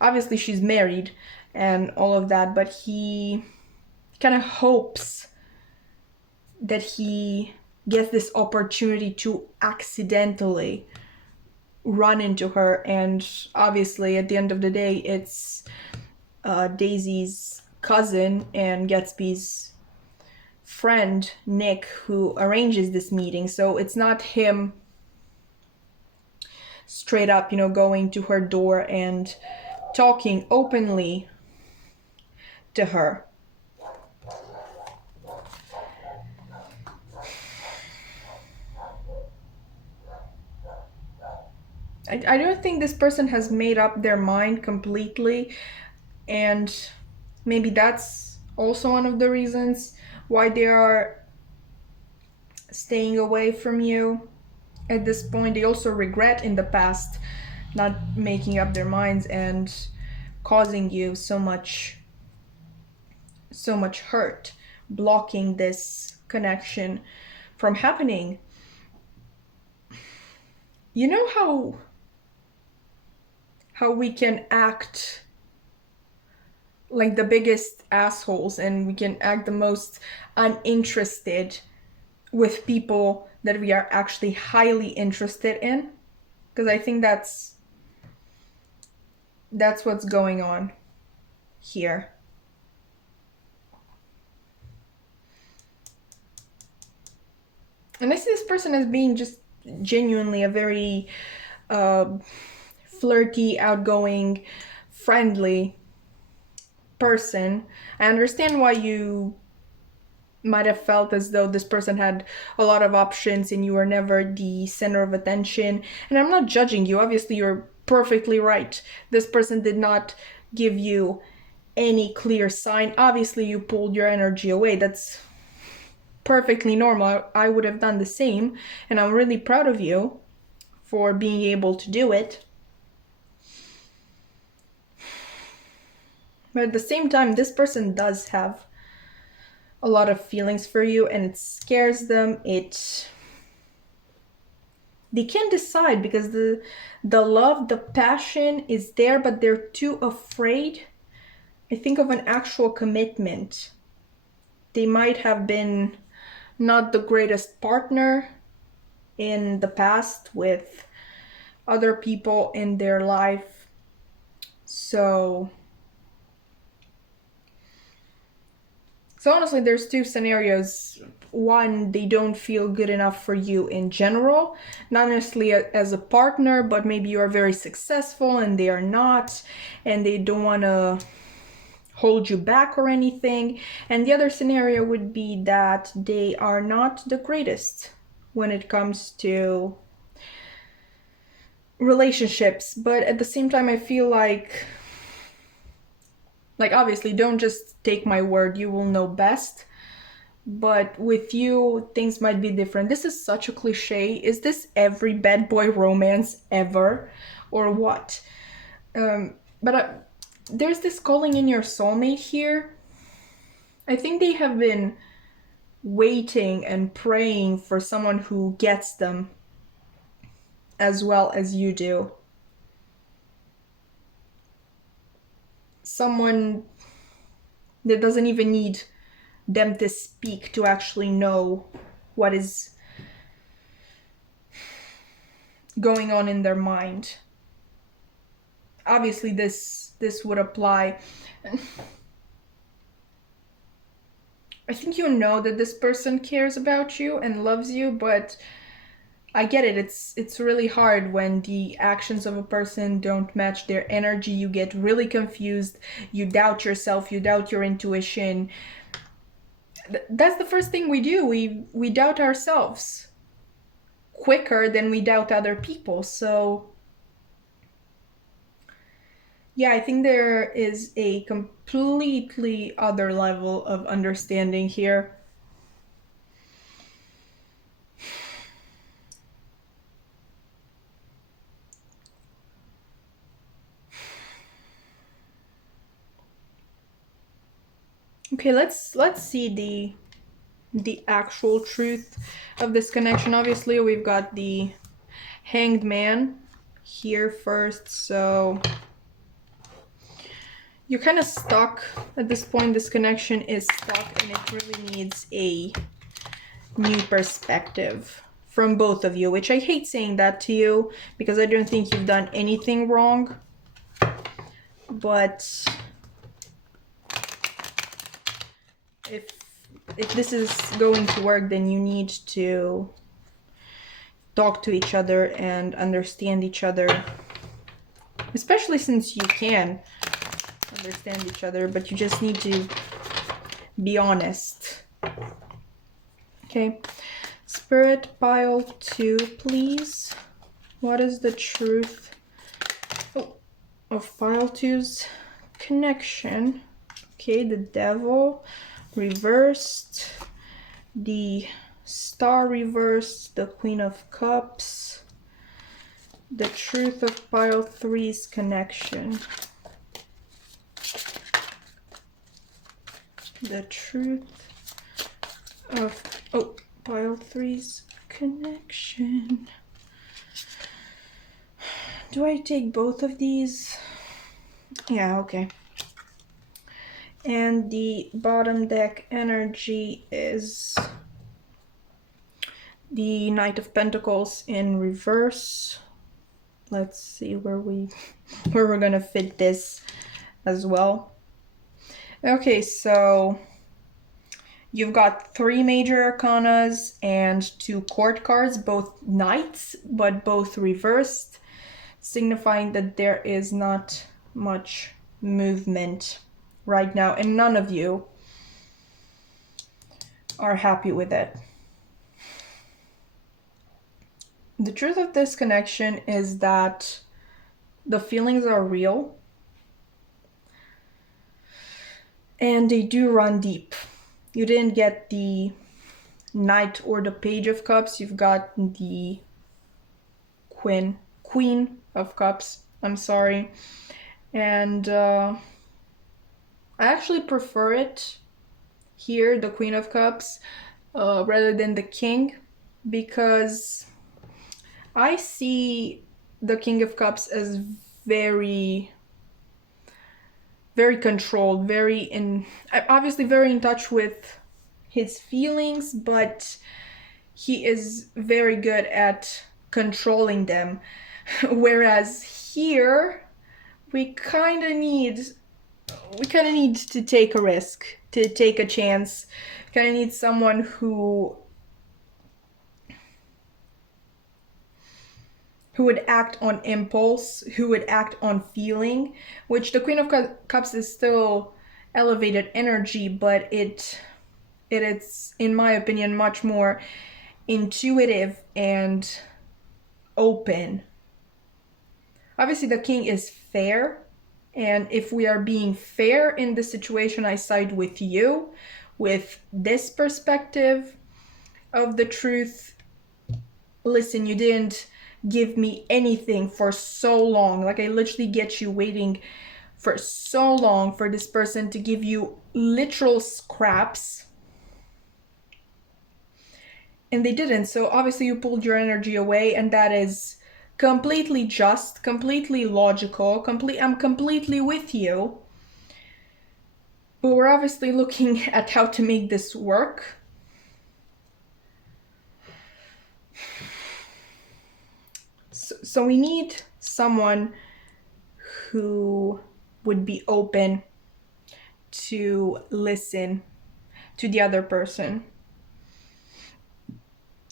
Obviously she's married and all of that, but he kind of hopes that he gets this opportunity to accidentally run into her. And obviously at the end of the day, it's Daisy's cousin and Gatsby's friend Nick who arranges this meeting. So it's not him straight up, going to her door and talking openly to her. I don't think this person has made up their mind completely, and maybe that's also one of the reasons why they are staying away from you at this point. They also regret in the past not making up their minds and causing you so much hurt, blocking this connection from happening. You know how we can act like the biggest assholes, and we can act the most uninterested with people that we are actually highly interested in? Because I think that's what's going on here. And I see this person as being just genuinely a very flirty, outgoing, friendly person. I understand why you might have felt as though this person had a lot of options and you were never the center of attention. And I'm not judging you. Obviously, you're perfectly right. This person did not give you any clear sign. Obviously, you pulled your energy away. That's perfectly normal. I would have done the same. And I'm really proud of you for being able to do it. But at the same time, this person does have a lot of feelings for you, and it scares them. They can't decide because the love, the passion is there, but they're too afraid, I think, of an actual commitment. They might have been not the greatest partner in the past with other people in their life. So honestly, there's two scenarios. One, they don't feel good enough for you in general, not necessarily as a partner, but maybe you are very successful and they are not, and they don't want to hold you back or anything. And the other scenario would be that they are not the greatest when it comes to relationships. But at the same time, I feel like obviously, don't just take my word, you will know best. But with you, things might be different. This is such a cliche. Is this every bad boy romance ever? Or what? But there's this calling in your soulmate here. I think they have been waiting and praying for someone who gets them as well as you do. Someone that doesn't even need them to speak to actually know what is going on in their mind. Obviously this would apply. I think you know that this person cares about you and loves you, but I get it. It's really hard when the actions of a person don't match their energy. You get really confused. You doubt yourself. You doubt your intuition. That's the first thing we do. We doubt ourselves quicker than we doubt other people. So yeah, I think there is a completely other level of understanding here. Okay, let's see the actual truth of this connection. Obviously, we've got the Hanged Man here first, so you're kind of stuck at this point. This connection is stuck and it really needs a new perspective from both of you, which I hate saying that to you because I don't think you've done anything wrong. But if this is going to work, then you need to talk to each other and understand each other, especially since you can understand each other, but you just need to be honest. Okay, Spirit pile 2, please. What is the truth of pile 2's connection? Okay, the Devil reversed, the Star reversed, the Queen of Cups, the truth of pile 3's connection. The truth of pile 3's connection. Do I take both of these? Yeah, okay. And the bottom deck energy is the Knight of Pentacles in reverse. Let's see where we're gonna fit this as well. Okay, so you've got 3 major arcanas and 2 court cards, both knights, but both reversed, signifying that there is not much movement right now, and none of you are happy with it. The truth of this connection is that the feelings are real and they do run deep. You didn't get the Knight or the Page of Cups, you've got the Queen of Cups, I'm sorry. And I actually prefer it here, the Queen of Cups, rather than the King, because I see the King of Cups as very controlled, obviously very in touch with his feelings, but he is very good at controlling them. Whereas here, we kind of need to take a risk, to take a chance. Kind of need someone who would act on impulse, who would act on feeling, which the Queen of Cups is still elevated energy, but it is, in my opinion, much more intuitive and open. Obviously, the King is fair, and if we are being fair in this situation, I side with you, with this perspective of the truth. Listen, you didn't give me anything for so long. Like, I literally get you waiting for so long for this person to give you literal scraps, and they didn't. So obviously you pulled your energy away, and that is completely just, completely logical, I'm completely with you. But we're obviously looking at how to make this work. So we need someone who would be open to listen to the other person.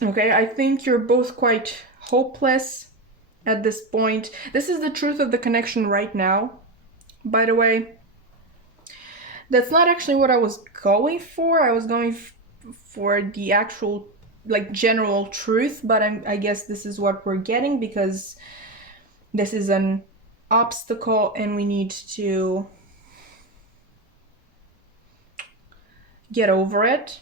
Okay, I think you're both quite hopeless at this point. This is the truth of the connection right now. By the way, that's not actually what I was going for. I was going for the actual, like, general truth, but I guess this is what we're getting because this is an obstacle and we need to get over it.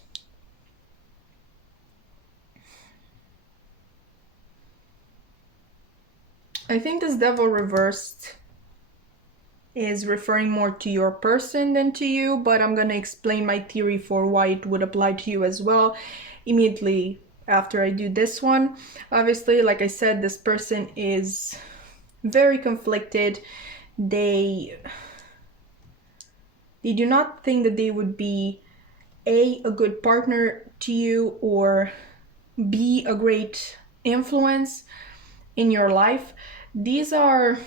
I think this devil reversed is referring more to your person than to you, but I'm gonna explain my theory for why it would apply to you as well immediately after I do this one. Obviously, like I said, this person is very conflicted. They do not think that they would be a good partner to you or b a great influence in your life. These are,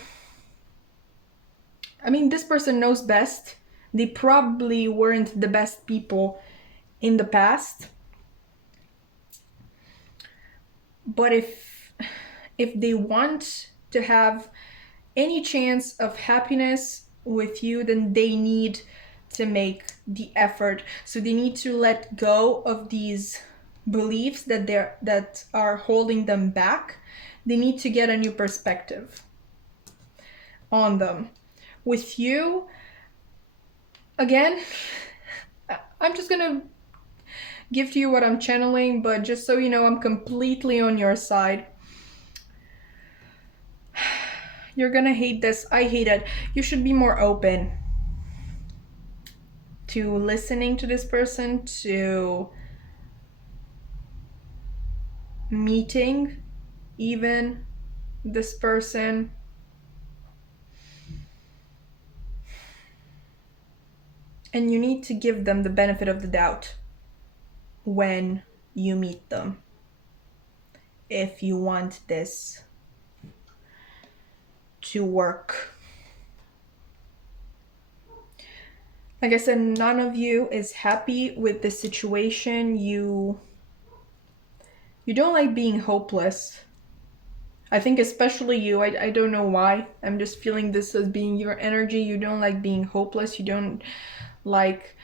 I mean, this person knows best. They probably weren't the best people in the past. But if they want to have any chance of happiness with you, then they need to make the effort. So they need to let go of these beliefs that are holding them back. They need to get a new perspective on them. With you, again, I'm just gonna give to you what I'm channeling, but just so you know, I'm completely on your side. You're gonna hate this. I hate it. You should be more open to listening to this person, to meeting even this person. And you need to give them the benefit of the doubt when you meet them if you want this to work. Like I said, none of you is happy with the situation. You don't like being hopeless. I think especially you. I don't know why. I'm just feeling this as being your energy. You don't like being hopeless. You don't like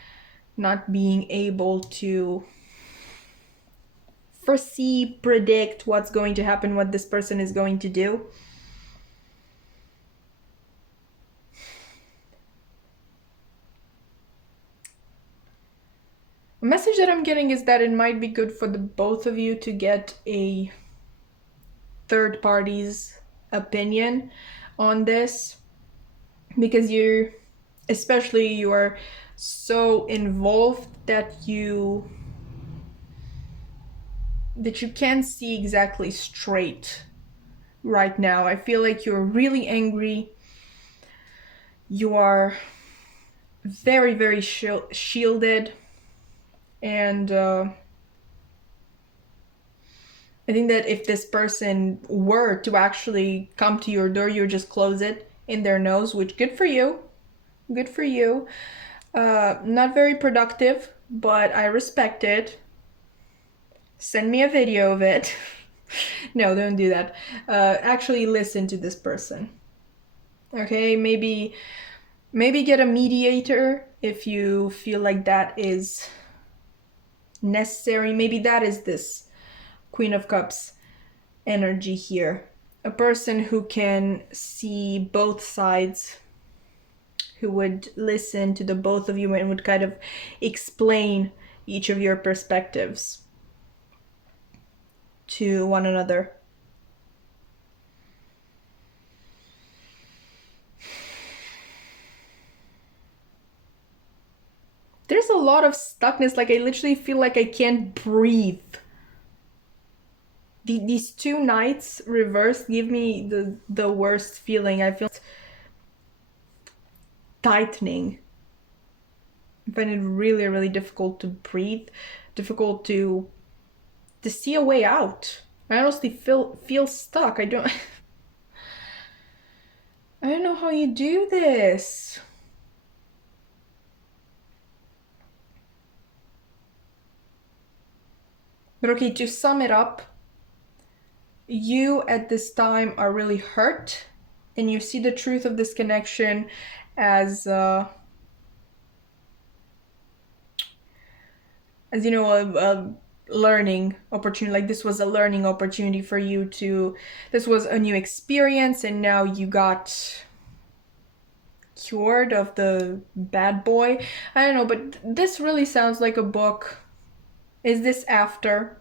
not being able to foresee, predict what's going to happen, what this person is going to do. A message that I'm getting is that it might be good for the both of you to get a third party's opinion on this, because you are so involved that you can't see exactly straight right now. I feel like you're really angry. You are very, very shielded. And I think that if this person were to actually come to your door, you would just close it in their nose, which good for you. Good for you. Not very productive, but I respect it. Send me a video of it. No, don't do that. Actually listen to this person. Okay, maybe get a mediator if you feel like that is necessary. Maybe that is this Queen of Cups energy here. A person who can see both sides, who would listen to the both of you and would kind of explain each of your perspectives to one another. There's a lot of stuckness. Like, I literally feel like I can't breathe. These two nights reversed give me the worst feeling. I feel tightening. I find it really, really difficult to breathe, difficult to see a way out. I honestly feel stuck. I don't I don't know how you do this. But okay, to sum it up, you at this time are really hurt and you see the truth of this connection as you know, a learning opportunity. Like, this was a learning opportunity for you to, this was a new experience, and now you got cured of the bad boy. I don't know, but this really sounds like a book. Is this after?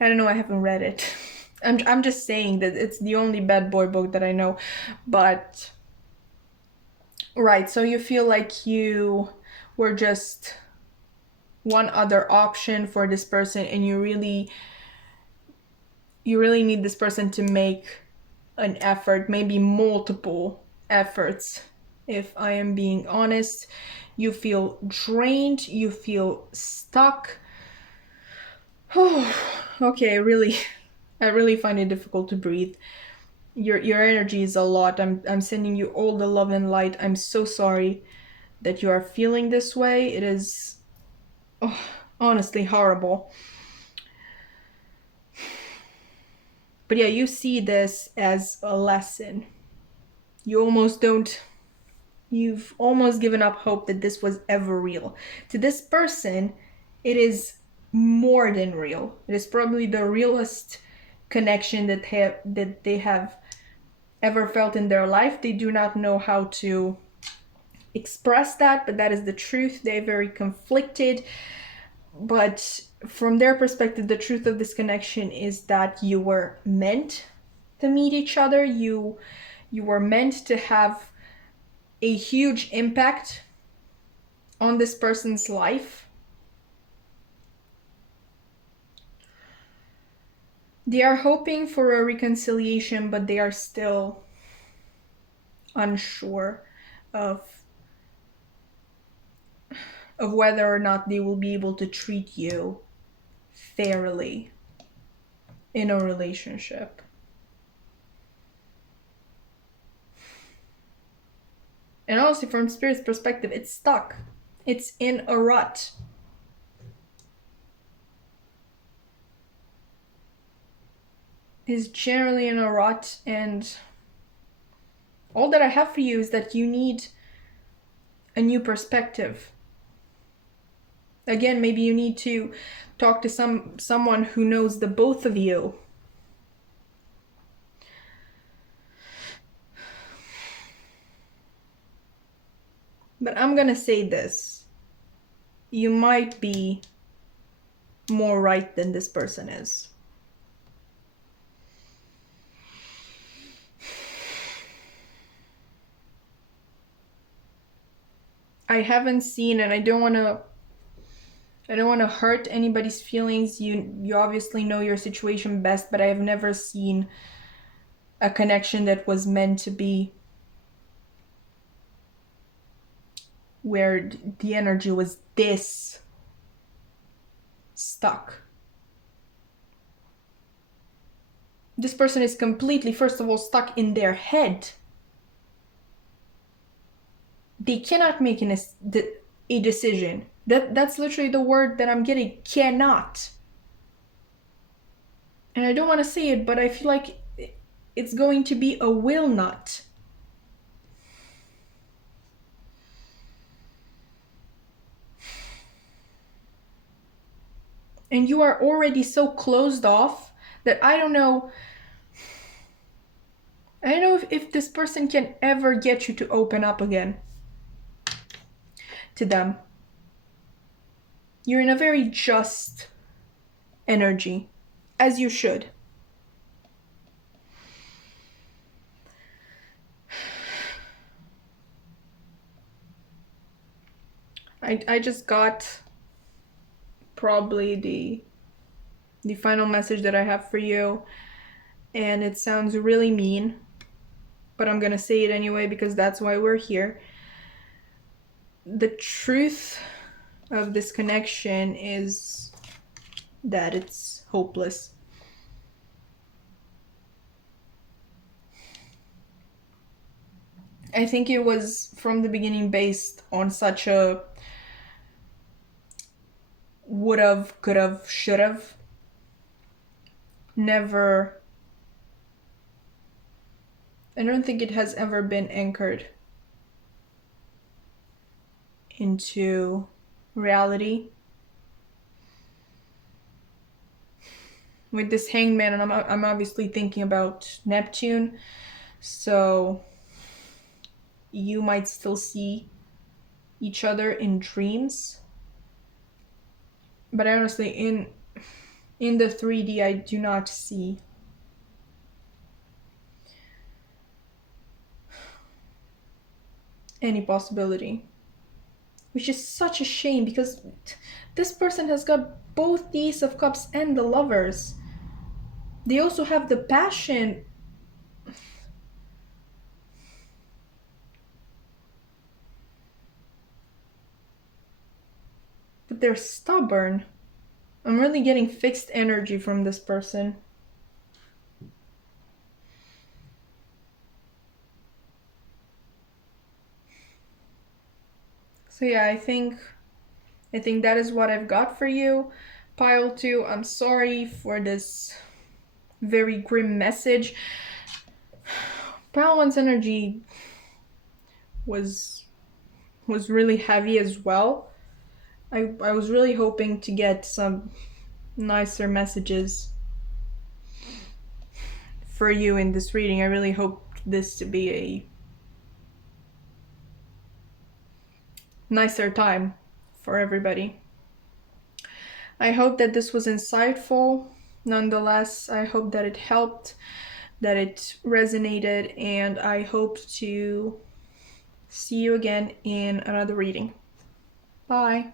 I don't know, I haven't read it. I'm just saying that it's the only bad boy book that I know. But right, so you feel like you were just one other option for this person, and you really need this person to make an effort, maybe multiple efforts. If I am being honest, you feel drained, you feel stuck. Oh, okay, I really find it difficult to breathe. Your energy is a lot. I'm sending you all the love and light. I'm so sorry that you are feeling this way. It is, oh, honestly horrible. But yeah, you see this as a lesson. You've almost given up hope that this was ever real. To this person, it is more than real. It is probably the realest connection that they have ever felt in their life. They do not know how to express that, but that is the truth. They're very conflicted. But from their perspective, the truth of this connection is that you were meant to meet each other. You were meant to have a huge impact on this person's life. They are hoping for a reconciliation, but they are still unsure of whether or not they will be able to treat you fairly in a relationship. And honestly, from Spirit's perspective, it's stuck. It's in a rut. It's generally in a rut, and all that I have for you is that you need a new perspective. Again, maybe you need to talk to someone who knows the both of you. But I'm gonna say this. You might be more right than this person is. I haven't seen, and I don't want to hurt anybody's feelings. You obviously know your situation best, but I have never seen a connection that was meant to be, where the energy was this stuck. This person is completely, first of all, stuck in their head. They cannot make a decision. That's literally the word that I'm getting. Cannot. And I don't want to say it, but I feel like it's going to be a will not. And you are already so closed off that I don't know if this person can ever get you to open up again to them. You're in a very just energy, as you should. I just got probably the final message that I have for you, and it sounds really mean, but I'm gonna say it anyway because that's why we're here. The truth of this connection is that it's hopeless. I think it was from the beginning based on such a would've, could've, should've. Never. I don't think it has ever been anchored into reality. With this hangman, and I'm obviously thinking about Neptune, so you might still see each other in dreams. But honestly, in the 3D, I do not see any possibility. Which is such a shame, because this person has got both the Ace of Cups and the Lovers. They also have the passion. But they're stubborn. I'm really getting fixed energy from this person. So yeah, I think that is what I've got for you. Pile 2, I'm sorry for this very grim message. Pile 1's energy was really heavy as well. I was really hoping to get some nicer messages for you in this reading. I really hoped this to be a nicer time for everybody. I hope that this was insightful. Nonetheless, I hope that it helped, that it resonated, and I hope to see you again in another reading. Bye.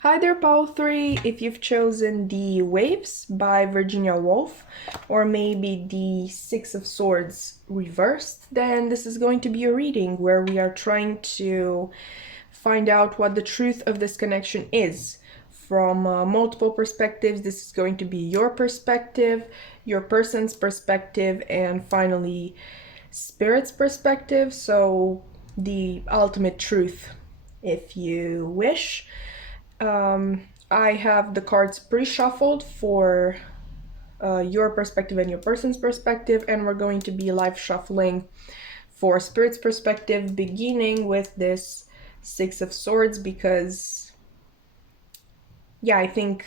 Hi there, Pile 3. If you've chosen the Waves by Virginia Woolf, or maybe the Six of Swords reversed, then this is going to be a reading where we are trying to find out what the truth of this connection is. From multiple perspectives, this is going to be your perspective, your person's perspective, and finally, Spirit's perspective. So, the ultimate truth, if you wish. I have the cards pre-shuffled for your perspective and your person's perspective, and we're going to be live shuffling for Spirit's perspective, beginning with this Six of Swords, because yeah, I think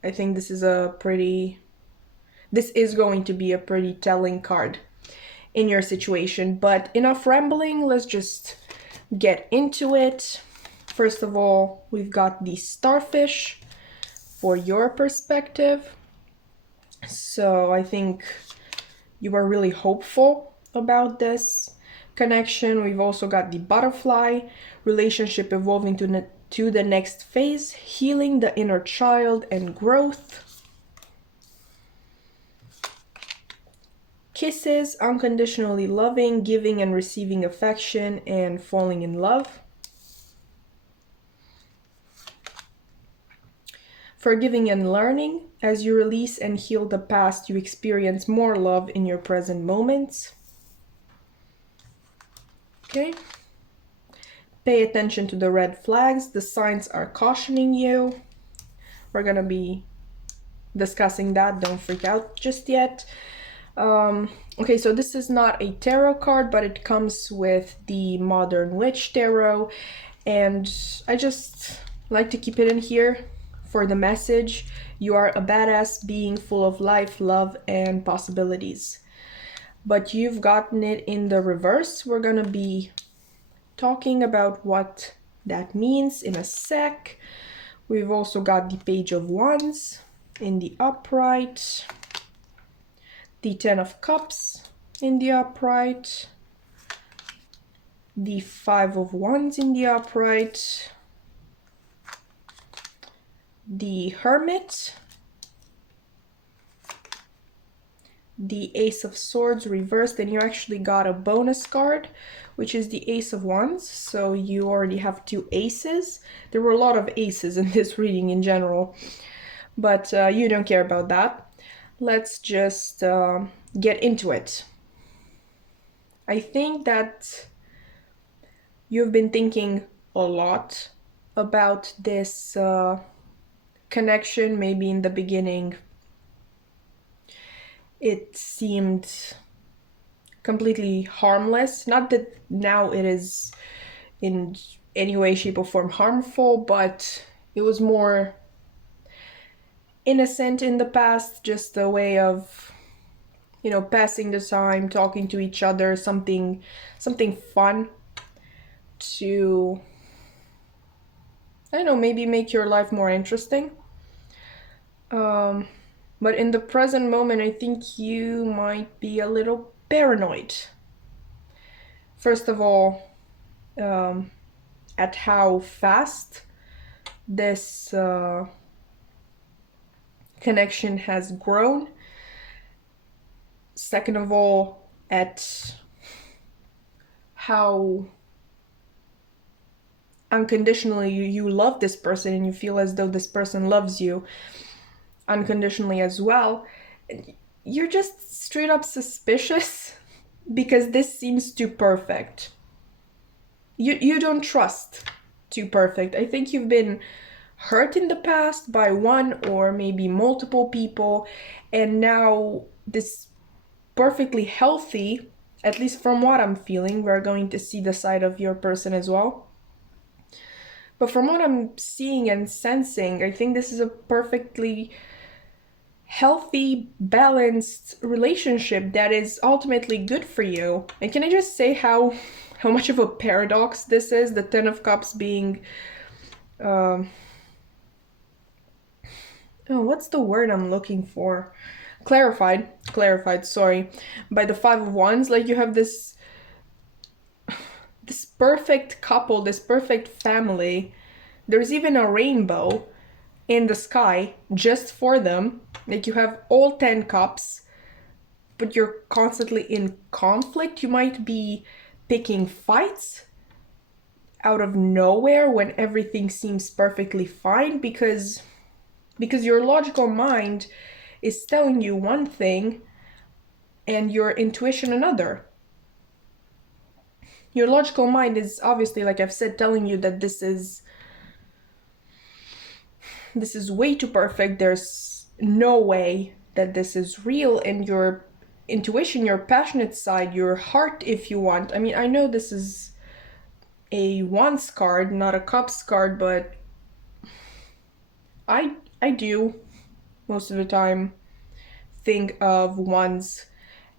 this is going to be a pretty telling card in your situation. But enough rambling, let's just get into it. First of all, we've got the Starfish for your perspective. So I think you are really hopeful about this connection. We've also got the Butterfly, relationship evolving to the next phase, healing the inner child and growth. Kisses, unconditionally loving, giving and receiving affection, and falling in love. Forgiving and learning. As you release and heal the past, you experience more love in your present moments. Okay. Pay attention to the red flags. The signs are cautioning you. We're gonna be discussing that. Don't freak out just yet. Okay, so this is not a tarot card, but it comes with the Modern Witch Tarot, and I just like to keep it in here for the message. You are a badass being full of life, love, and possibilities. But you've gotten it in the reverse. We're gonna be talking about what that means in a sec. We've also got the Page of Wands in the upright, the Ten of Cups in the upright, the Five of Wands in the upright, the Hermit, the Ace of Swords reversed, and you actually got a bonus card, which is the Ace of Wands. So you already have two aces. There were a lot of aces in this reading in general, but you don't care about that. Let's just get into it. I think that you've been thinking a lot about this connection. Maybe in the beginning it seemed completely harmless. Not that now it is in any way, shape, or form harmful, but it was more innocent in the past, just a way of, passing the time, talking to each other, something fun to, I don't know, maybe make your life more interesting. But in the present moment, I think you might be a little paranoid. First of all, at how fast this connection has grown. Second of all, at how unconditionally you love this person and you feel as though this person loves you unconditionally as well. You're just straight up suspicious because this seems too perfect. You don't trust too perfect. I think you've been hurt in the past by one or maybe multiple people, and now this perfectly healthy, at least from what I'm feeling, we're going to see the side of your person as well. But from what I'm seeing and sensing, I think this is a perfectly healthy, balanced relationship that is ultimately good for you. And can I just say how much of a paradox this is? The Ten of Cups being what's the word I'm looking for? Clarified, sorry, by the Five of Wands. Like, you have this perfect couple, this perfect family. There's even a rainbow in the sky just for them. Like, you have all 10 cups, but you're constantly in conflict. You might be picking fights out of nowhere when everything seems perfectly fine, because your logical mind is telling you one thing and your intuition another. Your logical mind is obviously, like I've said, telling you that this is way too perfect. There's no way that this is real. And your intuition, your passionate side, your heart, if you want. I mean, I know this is a Wands card, not a Cups card, but I do most of the time think of Wands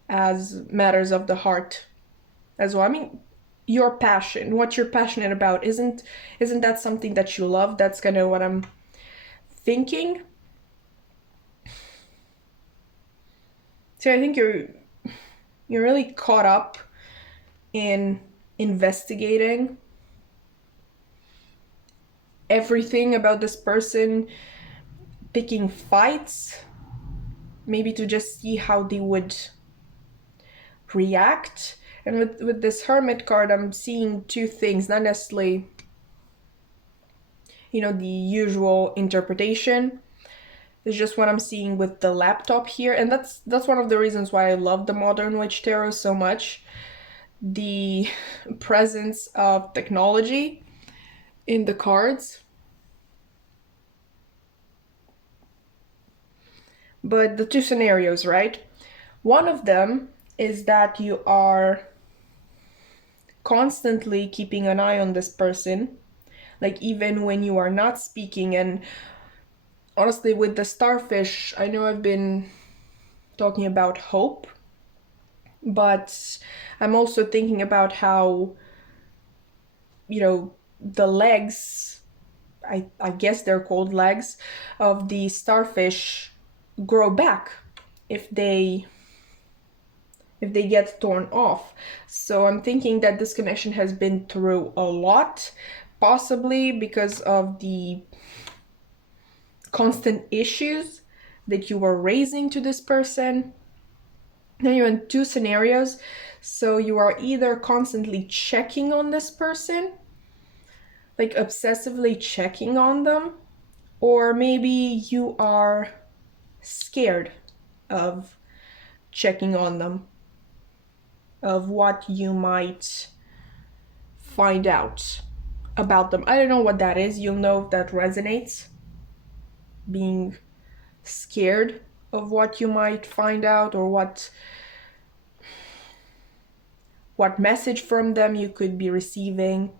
as matters of the heart as well. I mean, your passion, what you're passionate about, isn't that something that you love? That's kind of what I'm thinking. So I think you're really caught up in investigating everything about this person, picking fights, maybe to just see how they would react. And with this Hermit card, I'm seeing two things, not necessarily, the usual interpretation. It's just what I'm seeing with the laptop here. And that's one of the reasons why I love the Modern Witch Tarot so much. The presence of technology in the cards. But the two scenarios, right? One of them is that you are constantly keeping an eye on this person, like even when you are not speaking. And honestly, with the starfish, I know I've been talking about hope, but I'm also thinking about how, the legs, I guess they're called legs, of the starfish grow back if they get torn off. So I'm thinking that this connection has been through a lot, possibly because of the constant issues that you were raising to this person. Now you're in two scenarios. So you are either constantly checking on this person, like obsessively checking on them, or maybe you are scared of checking on them, of what you might find out about them. I don't know what that is. You'll know if that resonates. Being scared of what you might find out, or what message from them you could be receiving.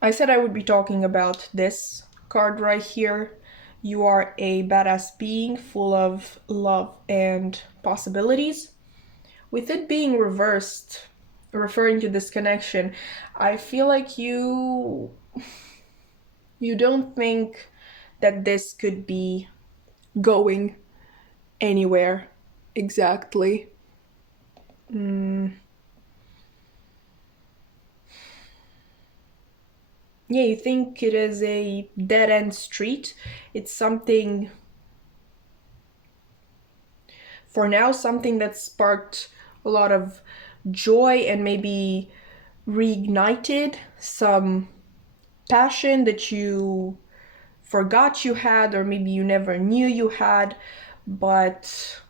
I said I would be talking about this card right here. You are a badass being full of love and possibilities. With it being reversed, referring to this connection, I feel like you don't think that this could be going anywhere exactly. Yeah, you think it is a dead-end street. It's something, for now, something that sparked a lot of joy and maybe reignited some passion that you forgot you had, or maybe you never knew you had, but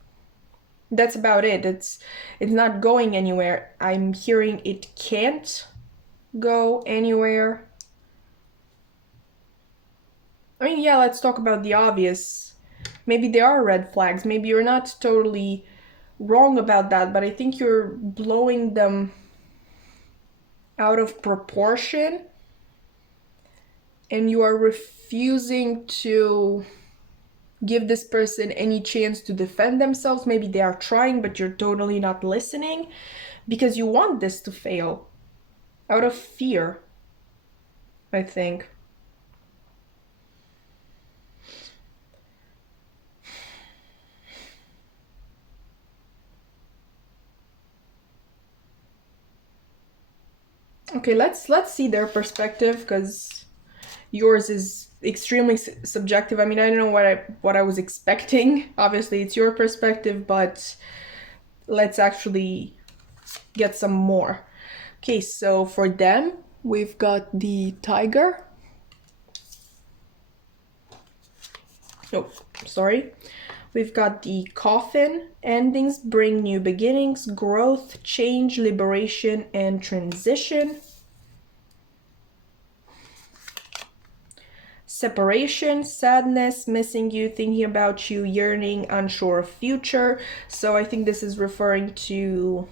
that's about it. It's not going anywhere. I'm hearing it can't go anywhere. I mean, yeah, let's talk about the obvious. Maybe there are red flags. Maybe you're not totally wrong about that, but I think you're blowing them out of proportion, and you are refusing to give this person any chance to defend themselves. Maybe they are trying, but you're totally not listening because you want this to fail out of fear, I think. Okay, let's see their perspective, because yours is extremely subjective. I mean, I don't know what I was expecting. Obviously, it's your perspective, but let's actually get some more. Okay, so for them, we've got the tiger. Oh, sorry. We've got the coffin. Endings bring new beginnings, growth, change, liberation, and transition. Separation, sadness, missing you, thinking about you, yearning, unsure of future. So I think this is referring to,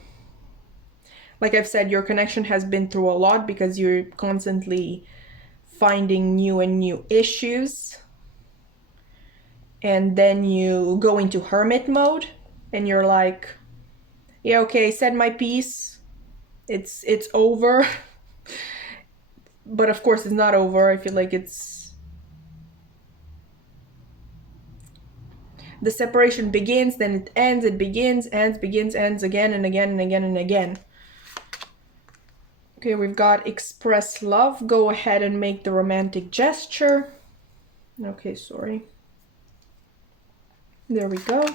like I've said, your connection has been through a lot because you're constantly finding new and new issues. And then you go into hermit mode and you're like, yeah, okay, said my piece. It's over. But of course it's not over. I feel like it's, the separation begins, then it ends, it begins, ends, begins, ends, again and again and again and again. Okay, we've got express love. Go ahead and make the romantic gesture. Okay, sorry. There we go.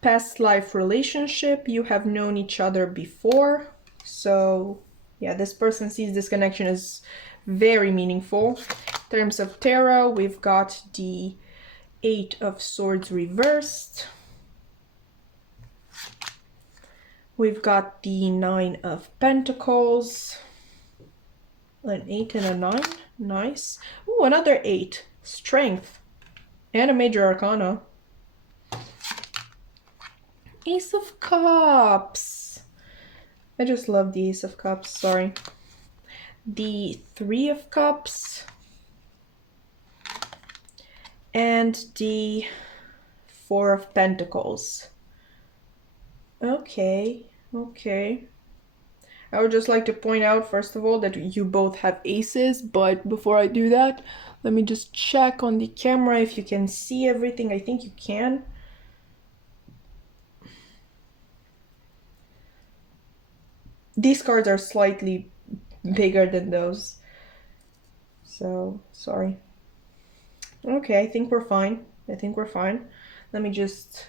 Past life relationship. You have known each other before. So yeah, this person sees this connection as very meaningful. In terms of tarot, we've got the 8 of Swords reversed. We've got the 9 of Pentacles. An 8 and a 9. Nice. Ooh, another 8. Strength. And a major arcana. Ace of Cups. I just love the Ace of Cups, sorry. The 3 of Cups. And the 4 of Pentacles. Okay. I would just like to point out, first of all, that you both have aces, but before I do that, let me just check on the camera if you can see everything. I think you can. These cards are slightly bigger than those, so sorry. Okay, I think we're fine. Let me just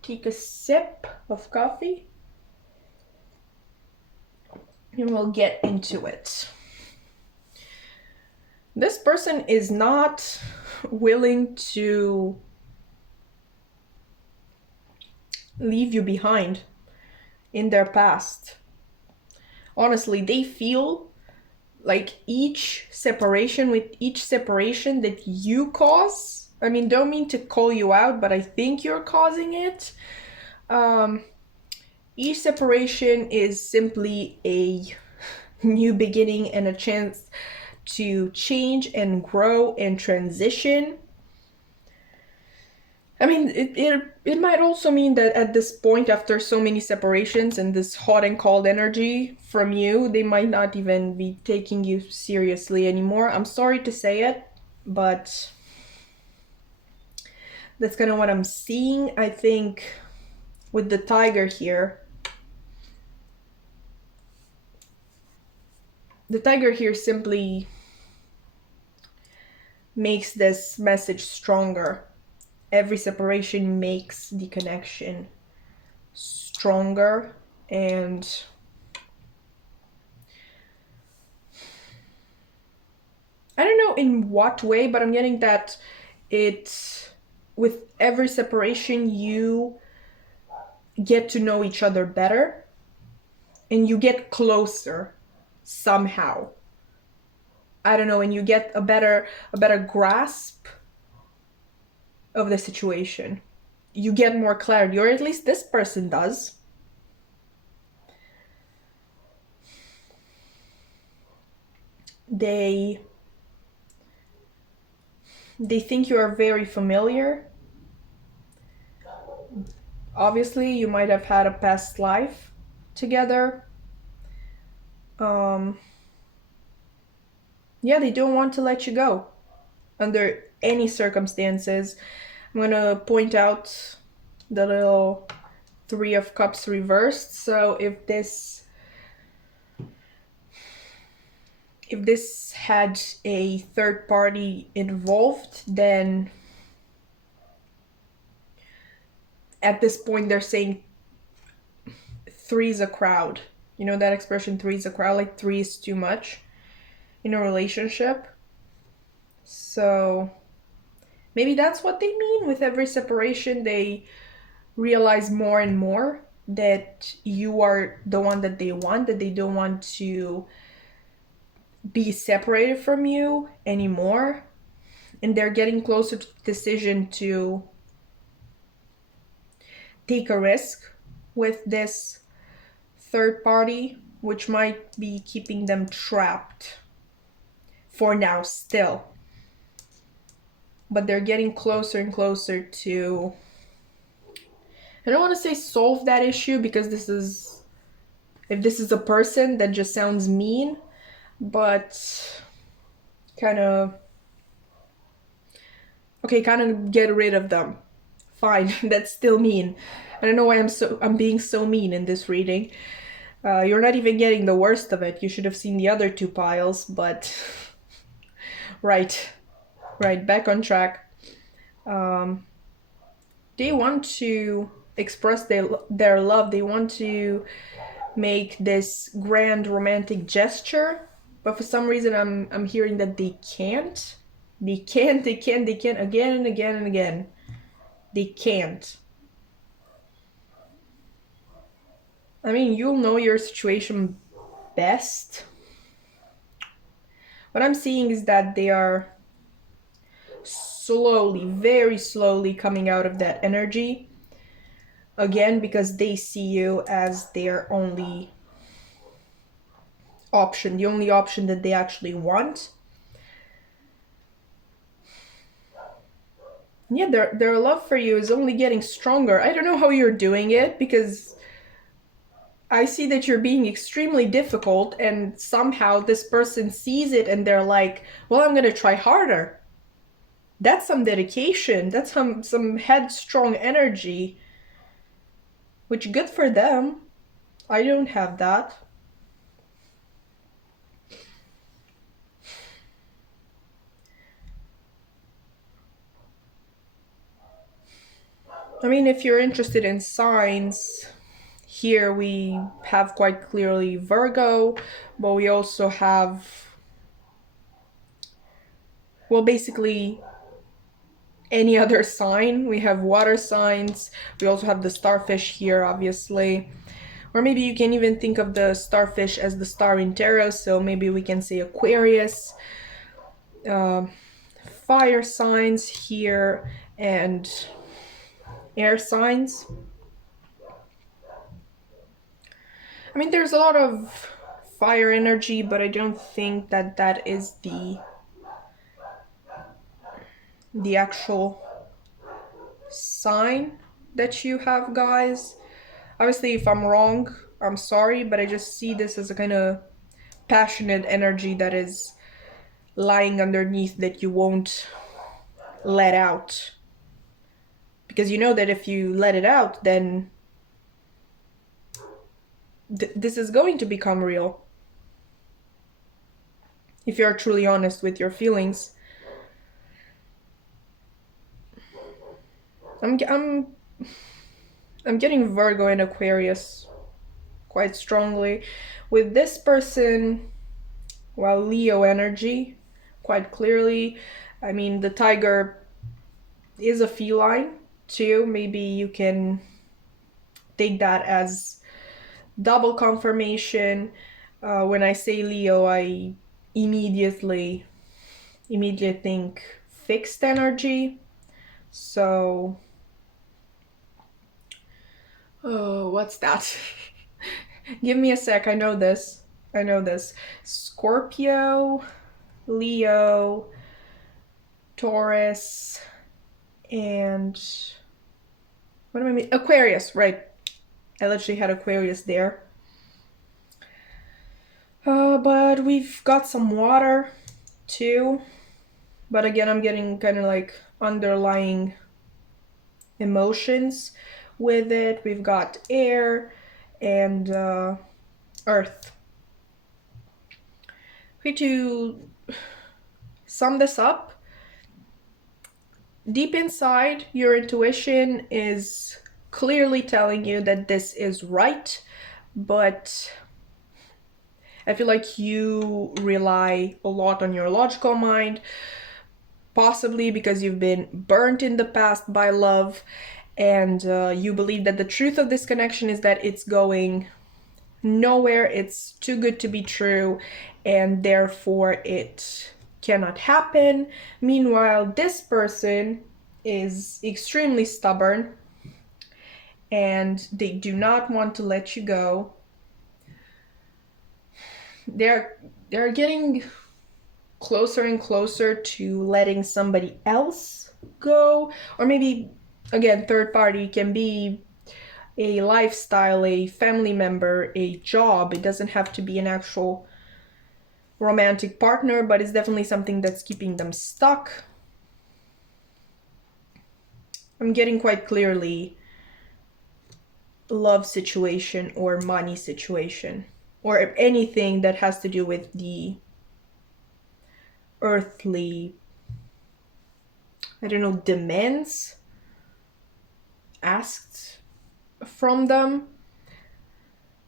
take a sip of coffee and we'll get into it. This person is not willing to leave you behind. in their past. Honestly, they feel like with each separation that you cause. I mean, don't mean to call you out, but I think you're causing it. Um, each separation is simply a new beginning and a chance to change and grow and transition. I mean, it might also mean that at this point, after so many separations and this hot and cold energy from you, they might not even be taking you seriously anymore. I'm sorry to say it, but that's kind of what I'm seeing. I think with the tiger here, the tiger here simply makes this message stronger. Every separation makes the connection stronger, and I don't know in what way, but I'm getting that with every separation you get to know each other better and you get closer somehow. I don't know, and you get a better grasp of the situation. You get more clarity, or at least this person does. They think you are very familiar. Obviously, you might have had a past life together. Yeah, they don't want to let you go under any circumstances. I'm gonna point out the little Three of Cups reversed. So if this had a third party involved, then at this point they're saying three's a crowd. You know that expression, three's a crowd, like three is too much in a relationship. So maybe that's what they mean. With every separation, they realize more and more that you are the one that they want, that they don't want to be separated from you anymore. And they're getting closer to the decision to take a risk with this third party, which might be keeping them trapped for now still. But they're getting closer and closer to, I don't want to say solve that issue, because if this is a person, that just sounds mean, but kind of get rid of them. Fine, that's still mean. I don't know why I'm being so mean in this reading. You're not even getting the worst of it. You should have seen the other two piles, but right, back on track. They want to express their love. They want to make this grand romantic gesture, but for some reason I'm hearing that they can't. They can't again and again and again. They can't. I mean, you'll know your situation best. What I'm seeing is that they are slowly, very slowly coming out of that energy. Again, because they see you as their only option, the only option that they actually want. Yeah, their love for you is only getting stronger. I don't know how you're doing it, because I see that you're being extremely difficult, and somehow this person sees it and they're like, well, I'm gonna try harder. That's some dedication. That's some headstrong energy, which good for them. I don't have that. I mean, if you're interested in signs, here we have quite clearly Virgo, but we also have, well, basically any other sign. We have water signs. We also have the starfish here, obviously. Or maybe you can even think of the starfish as the star in tarot, so maybe we can say Aquarius, fire signs here, and air signs. I mean, there's a lot of fire energy, but I don't think that that is the actual sign that you have, guys. Obviously, if I'm wrong, I'm sorry, but I just see this as a kind of passionate energy that is lying underneath that you won't let out. Because you know that if you let it out, then this is going to become real. If you're truly honest with your feelings. I'm getting Virgo and Aquarius quite strongly. With this person, well, Leo energy, quite clearly. I mean, the tiger is a feline too. Maybe you can take that as double confirmation. When I say Leo, I immediately think fixed energy. So, oh, what's that? Give me a sec. I know this. Scorpio, Leo, Taurus, and what do I mean? Aquarius, right? I literally had Aquarius there. But we've got some water too. But again, I'm getting kind of like underlying emotions with it. We've got air and earth. Okay, to sum this up, deep inside, your intuition is clearly telling you that this is right, but I feel like you rely a lot on your logical mind, possibly because you've been burnt in the past by love, and you believe that the truth of this connection is that it's going nowhere, it's too good to be true, and therefore it cannot happen. Meanwhile, this person is extremely stubborn and they do not want to let you go. They're getting closer and closer to letting somebody else go, or maybe again, third party can be a lifestyle, a family member, a job. It doesn't have to be an actual romantic partner, but it's definitely something that's keeping them stuck. I'm getting quite clearly love situation or money situation, or anything that has to do with the earthly, I don't know, demands asked from them.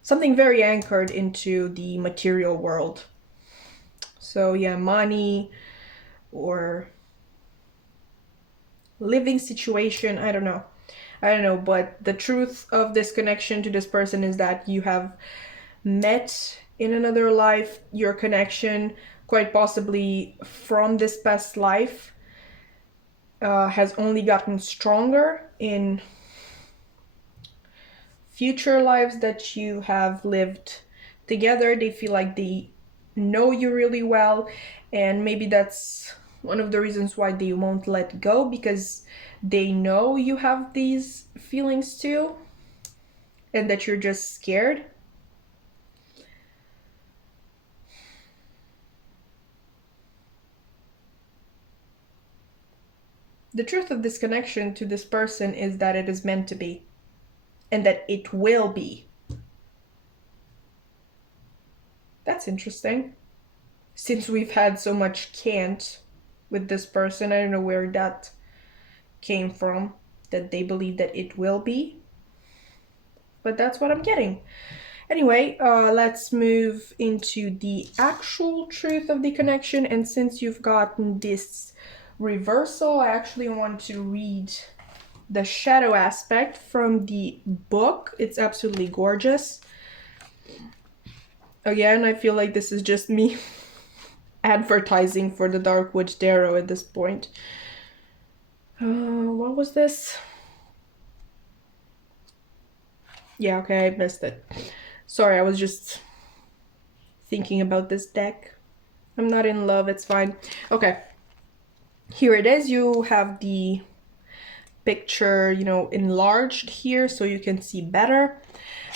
Something very anchored into the material world. So yeah, money or living situation, I don't know, but the truth of this connection to this person is that you have met in another life. Your connection, quite possibly from this past life, has only gotten stronger in future lives that you have lived together. They feel like they know you really well, and maybe that's one of the reasons why they won't let go, because they know you have these feelings too, and that you're just scared. The truth of this connection to this person is that it is meant to be, and that it will be. That's interesting. Since we've had so much can't with this person, I don't know where that came from, that they believe that it will be. But that's what I'm getting. Anyway, let's move into the actual truth of the connection. And since you've gotten this reversal, I actually want to read the shadow aspect from the book. It's absolutely gorgeous. Again, I feel like this is just me advertising for the Dark Witch Tarot at this point. What was this? Yeah, okay, I missed it. Sorry, I was just thinking about this deck. I'm not in love, it's fine. Okay, here it is. You have the picture, you know, enlarged here so you can see better.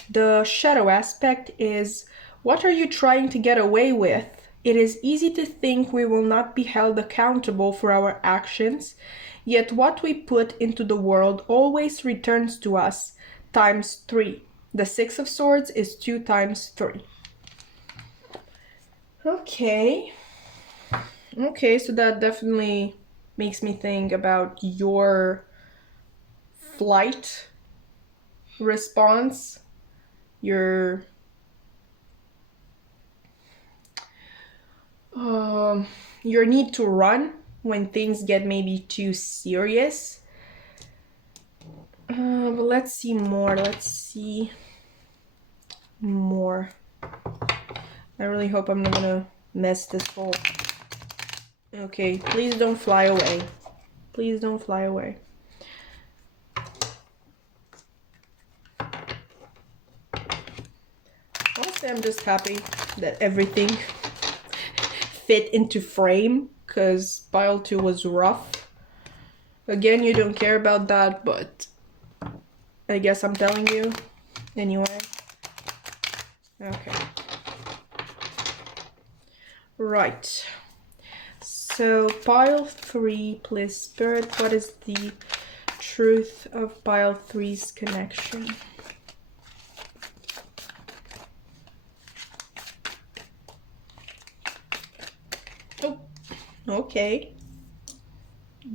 The shadow aspect is, what are you trying to get away with? It is easy to think we will not be held accountable for our actions, yet what we put into the world always returns to us times 3. The Six of Swords is 2 times 3. Okay. Okay, so that definitely makes me think about your flight response, your your need to run when things get maybe too serious. But let's see more. Let's see more. I really hope I'm not gonna mess this whole. Okay, please don't fly away. Please don't fly away. Honestly, I'm just happy that everything fit into frame, because pile 2 was rough. Again, you don't care about that, but I guess I'm telling you anyway. Okay. Right. So pile 3, please spirit, what is the truth of pile 3's connection? Oh, okay.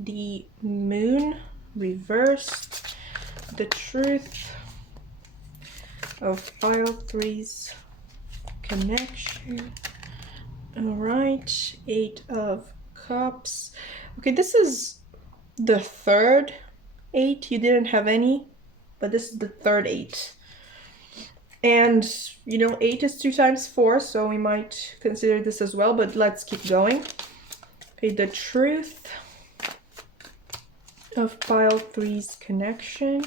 The moon reversed. The truth of pile 3's connection. All right, 8 of Cups. Okay, this is the third 8. You didn't have any, but this is the third 8. And, you know, 8 is 2 times 4, so we might consider this as well, but let's keep going. Okay, the truth of pile 3's connection.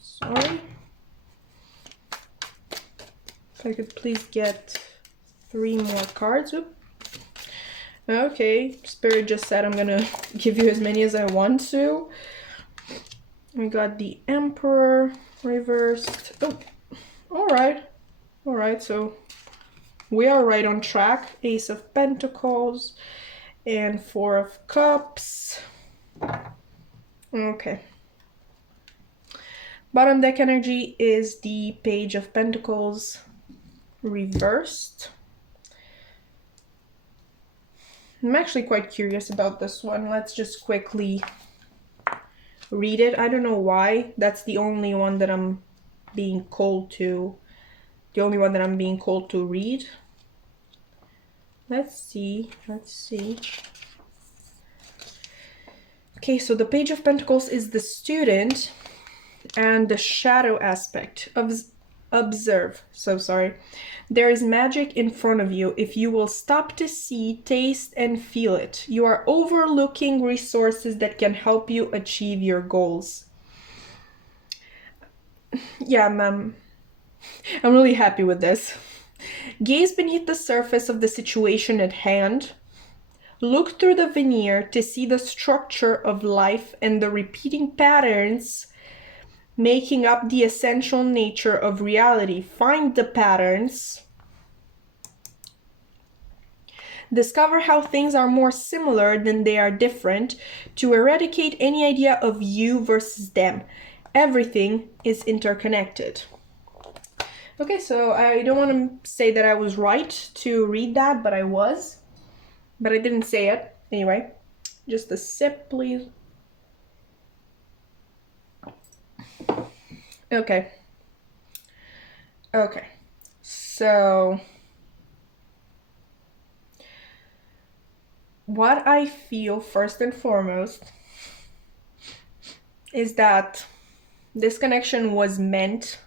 Sorry. If I could please get 3 more cards. Oop. Okay, Spirit just said I'm gonna give you as many as I want to. We got the Emperor reversed. Oh, all right, so we are right on track. Ace of Pentacles and 4 of Cups. Okay. Bottom deck energy is the Page of Pentacles reversed. I'm actually quite curious about this one. Let's just quickly read it. I don't know why. That's the only one that I'm being called to. The only one that I'm being called to read. Let's see. Okay, so the Page of Pentacles is the student, and the shadow aspect of observe. So sorry. There is magic in front of you if you will stop to see, taste, and feel it. You are overlooking resources that can help you achieve your goals. Yeah, I'm really happy with this. Gaze beneath the surface of the situation at hand. Look through the veneer to see the structure of life and the repeating patterns making up the essential nature of reality. Find the patterns. Discover how things are more similar than they are different to eradicate any idea of you versus them. Everything is interconnected. Okay, so I don't want to say that I was right to read that, but I was. But I didn't say it. Anyway, just a sip, please. Okay. Okay. So what I feel first and foremost is that this connection was meant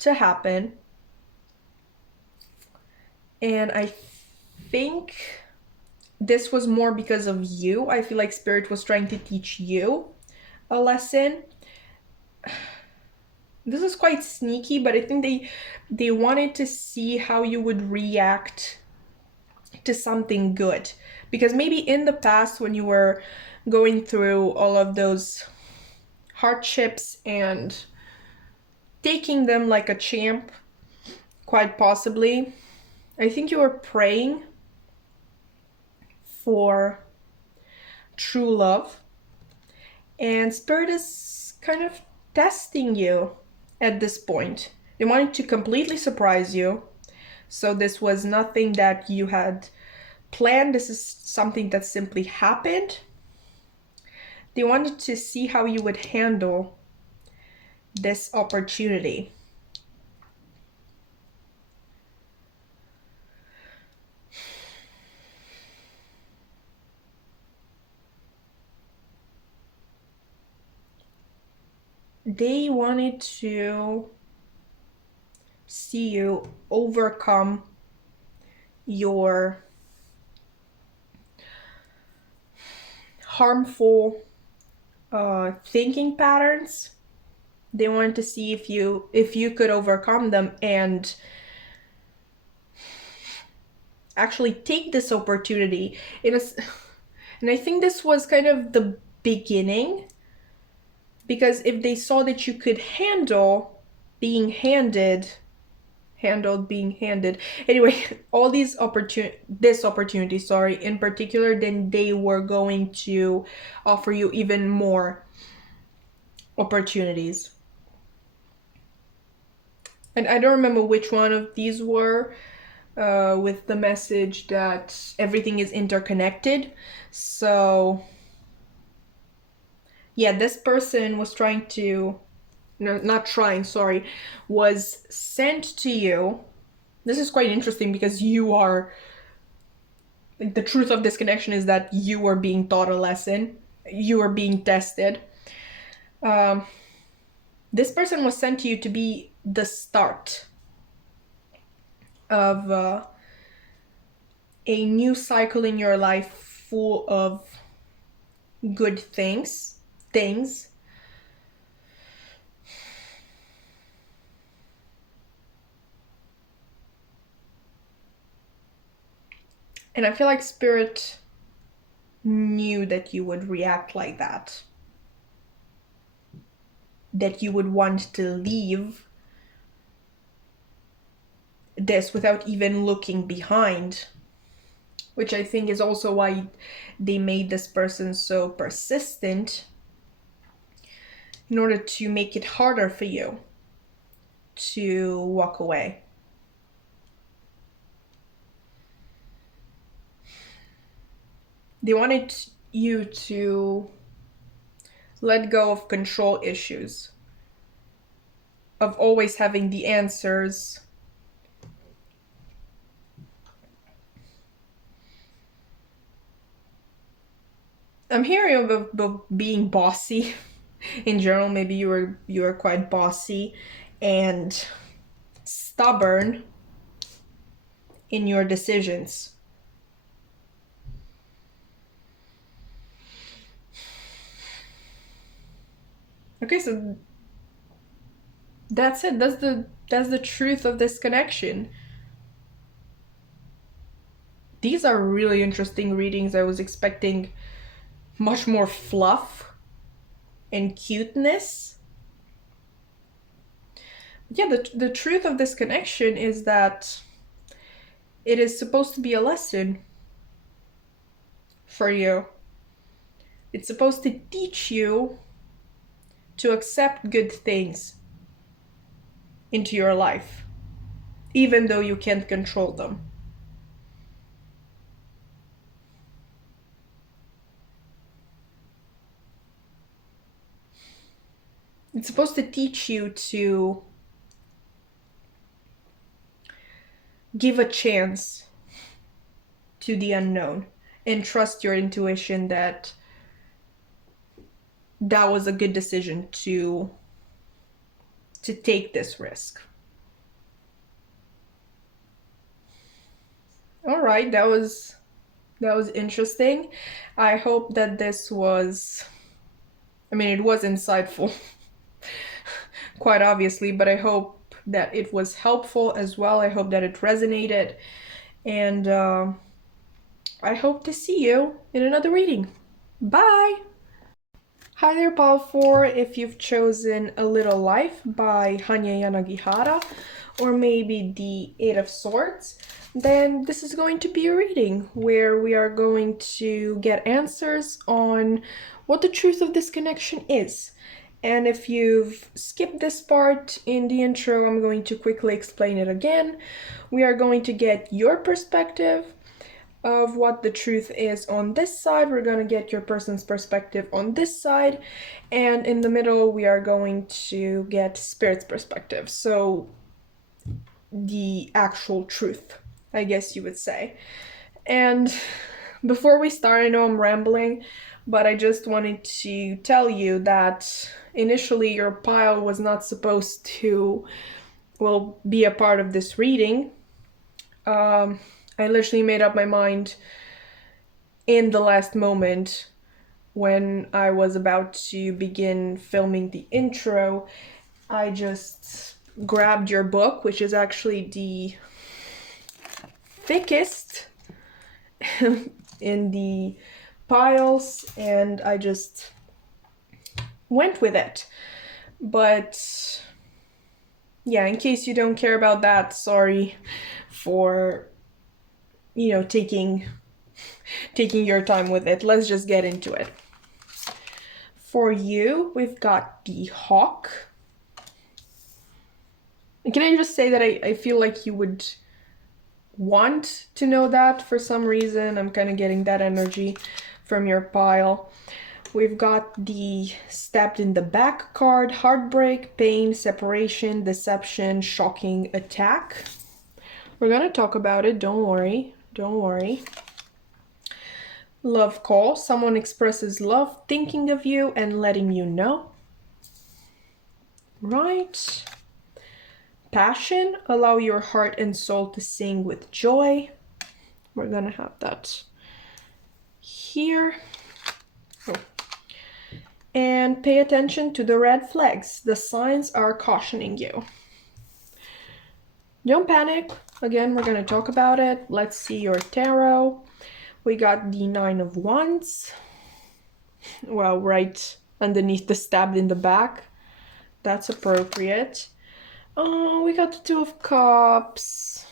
to happen. And I think this was more because of you. I feel like Spirit was trying to teach you a lesson. This is quite sneaky, but I think they wanted to see how you would react to something good. Because maybe in the past, when you were going through all of those hardships and taking them like a champ, quite possibly, I think you were praying for true love. And Spirit is kind of testing you at this point. They wanted to completely surprise you. So this was nothing that you had planned. This is something that simply happened. They wanted to see how you would handle this opportunity. They wanted to see you overcome your harmful thinking patterns. They wanted to see if you could overcome them and actually take this opportunity. And I think this was kind of the beginning, because if they saw that you could handle being handled being handed, anyway, all this opportunity, sorry, in particular, then they were going to offer you even more opportunities. And I don't remember which one of these were, with the message that everything is interconnected. So yeah, this person was trying to, no, not trying, sorry, was sent to you. This is quite interesting because you are, like, the truth of this connection is that you are being taught a lesson, you are being tested. This person was sent to you to be the start of a new cycle in your life full of good things. And I feel like Spirit knew that you would react like that. That you would want to leave this without even looking behind. Which I think is also why they made this person so persistent, in order to make it harder for you to walk away. They wanted you to let go of control issues, of always having the answers. I'm hearing of being bossy in general. Maybe you were quite bossy and stubborn in your decisions. Okay, so that's it. That's the truth of this connection. These are really interesting readings. I was expecting much more fluff and cuteness. Yeah, the truth of this connection is that it is supposed to be a lesson for you. It's supposed to teach you to accept good things into your life, even though you can't control them. It's supposed to teach you to give a chance to the unknown and trust your intuition that that was a good decision to take this risk. All right, that was interesting. I hope that this was, I mean, it was insightful, quite obviously, but I hope that it was helpful as well. I hope that it resonated, and I hope to see you in another reading. Bye! Hi there, pile 4. If you've chosen A Little Life by Hanya Yanagihara, or maybe the Eight of Swords, then this is going to be a reading where we are going to get answers on what the truth of this connection is. And if you've skipped this part in the intro, I'm going to quickly explain it again. We are going to get your perspective of what the truth is on this side. We're going to get your person's perspective on this side, and in the middle we are going to get spirit's perspective, so the actual truth, I guess you would say. And before we start, I know I'm rambling, but I just wanted to tell you that initially your pile was not supposed to, well, be a part of this reading. I literally made up my mind in the last moment when I was about to begin filming the intro. I just grabbed your book, which is actually the thickest in the piles, and I just went with it. But yeah, in case you don't care about that, sorry for, you know, taking your time with it. Let's just get into it. For you, we've got the hawk. And can I just say that I feel like you would want to know that for some reason. I'm kind of getting that energy from your pile. We've got the stabbed in the back card, heartbreak, pain, separation, deception, shocking attack. We're gonna talk about it, don't worry, don't worry. Love call, someone expresses love, thinking of you and letting you know. Right. Passion, allow your heart and soul to sing with joy. We're gonna have that here. Oh. And pay attention to the red flags. The signs are cautioning you. Don't panic. Again, we're gonna talk about it. Let's see your tarot. We got the Nine of Wands. Well, right underneath the stabbed in the back. That's appropriate. Oh, we got the Two of Cups.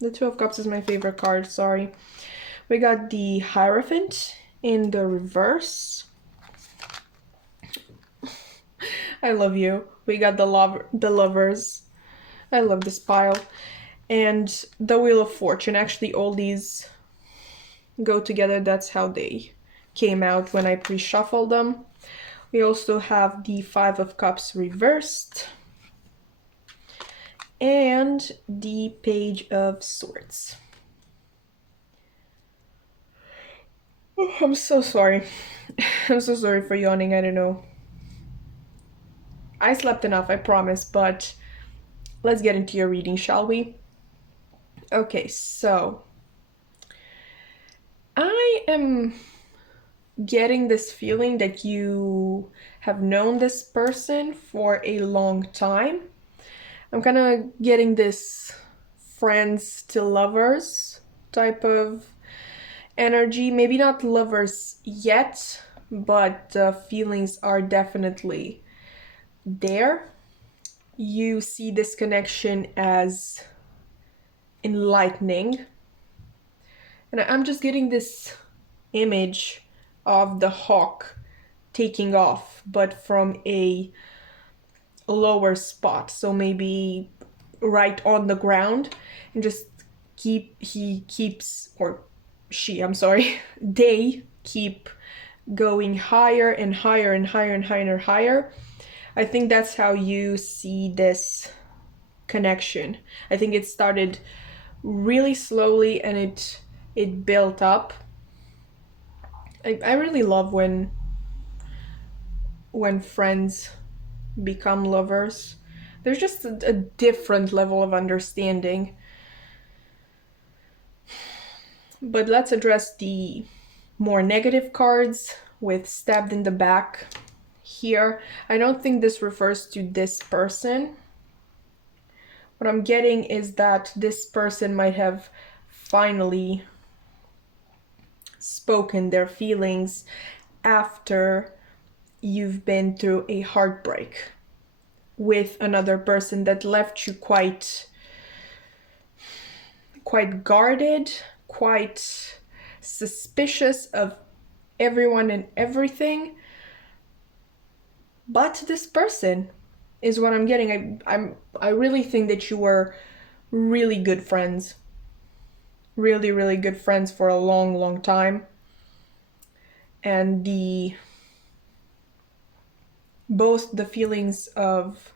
The Two of Cups is my favorite card, sorry. We got the Hierophant in the reverse. I love you. We got the Lovers. I love this pile. And the Wheel of Fortune. Actually, all these go together. That's how they came out when I pre-shuffled them. We also have the Five of Cups reversed. And the Page of Swords. Oh, I'm so sorry. I'm so sorry for yawning, I don't know. I slept enough, I promise, but let's get into your reading, shall we? Okay, so I am getting this feeling that you have known this person for a long time. I'm kind of getting this friends to lovers type of energy. Maybe not lovers yet, but feelings are definitely there. You see this connection as enlightening. And I'm just getting this image of the hawk taking off, but from a lower spot, so maybe right on the ground, and just they keep going higher and higher and higher and higher and higher. I think that's how you see this connection. I think it started really slowly and it built up. I really love when when friends become lovers. There's just a different level of understanding. But let's address the more negative cards with stabbed in the back here. I don't think this refers to this person. What I'm getting is that this person might have finally spoken their feelings after you've been through a heartbreak with another person that left you quite guarded, quite suspicious of everyone and everything. But this person is what I'm getting. I really think that you were really good friends. Really, really good friends for a long, long time. And both the feelings of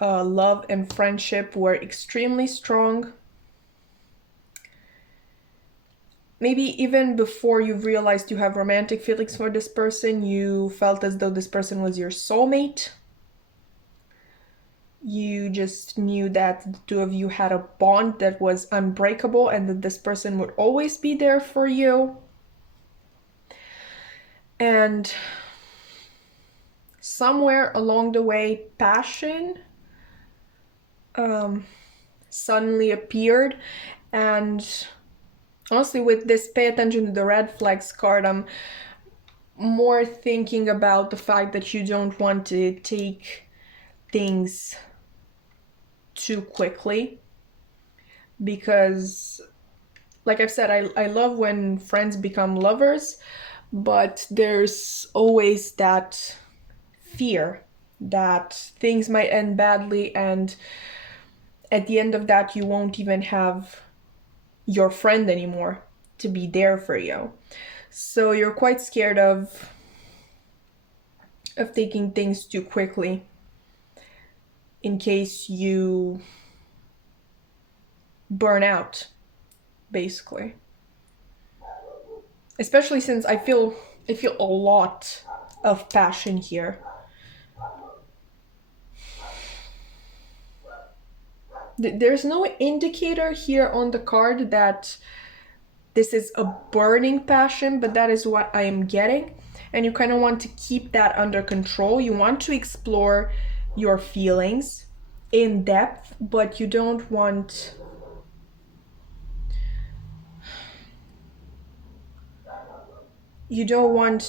love and friendship were extremely strong. Maybe even before you've realized you have romantic feelings for this person, you felt as though this person was your soulmate. You just knew that the two of you had a bond that was unbreakable and that this person would always be there for you. And somewhere along the way, passion suddenly appeared. And honestly, with this pay attention to the red flags card, I'm more thinking about the fact that you don't want to take things too quickly. Because, like I've said, I love when friends become lovers, but there's always that fear that things might end badly, and at the end of that, you won't even have your friend anymore to be there for you. So you're quite scared of taking things too quickly in case you burn out, basically. Especially since I feel a lot of passion here. There's no indicator here on the card that this is a burning passion, but that is what I am getting. And you kind of want to keep that under control. You want to explore your feelings in depth, but you don't want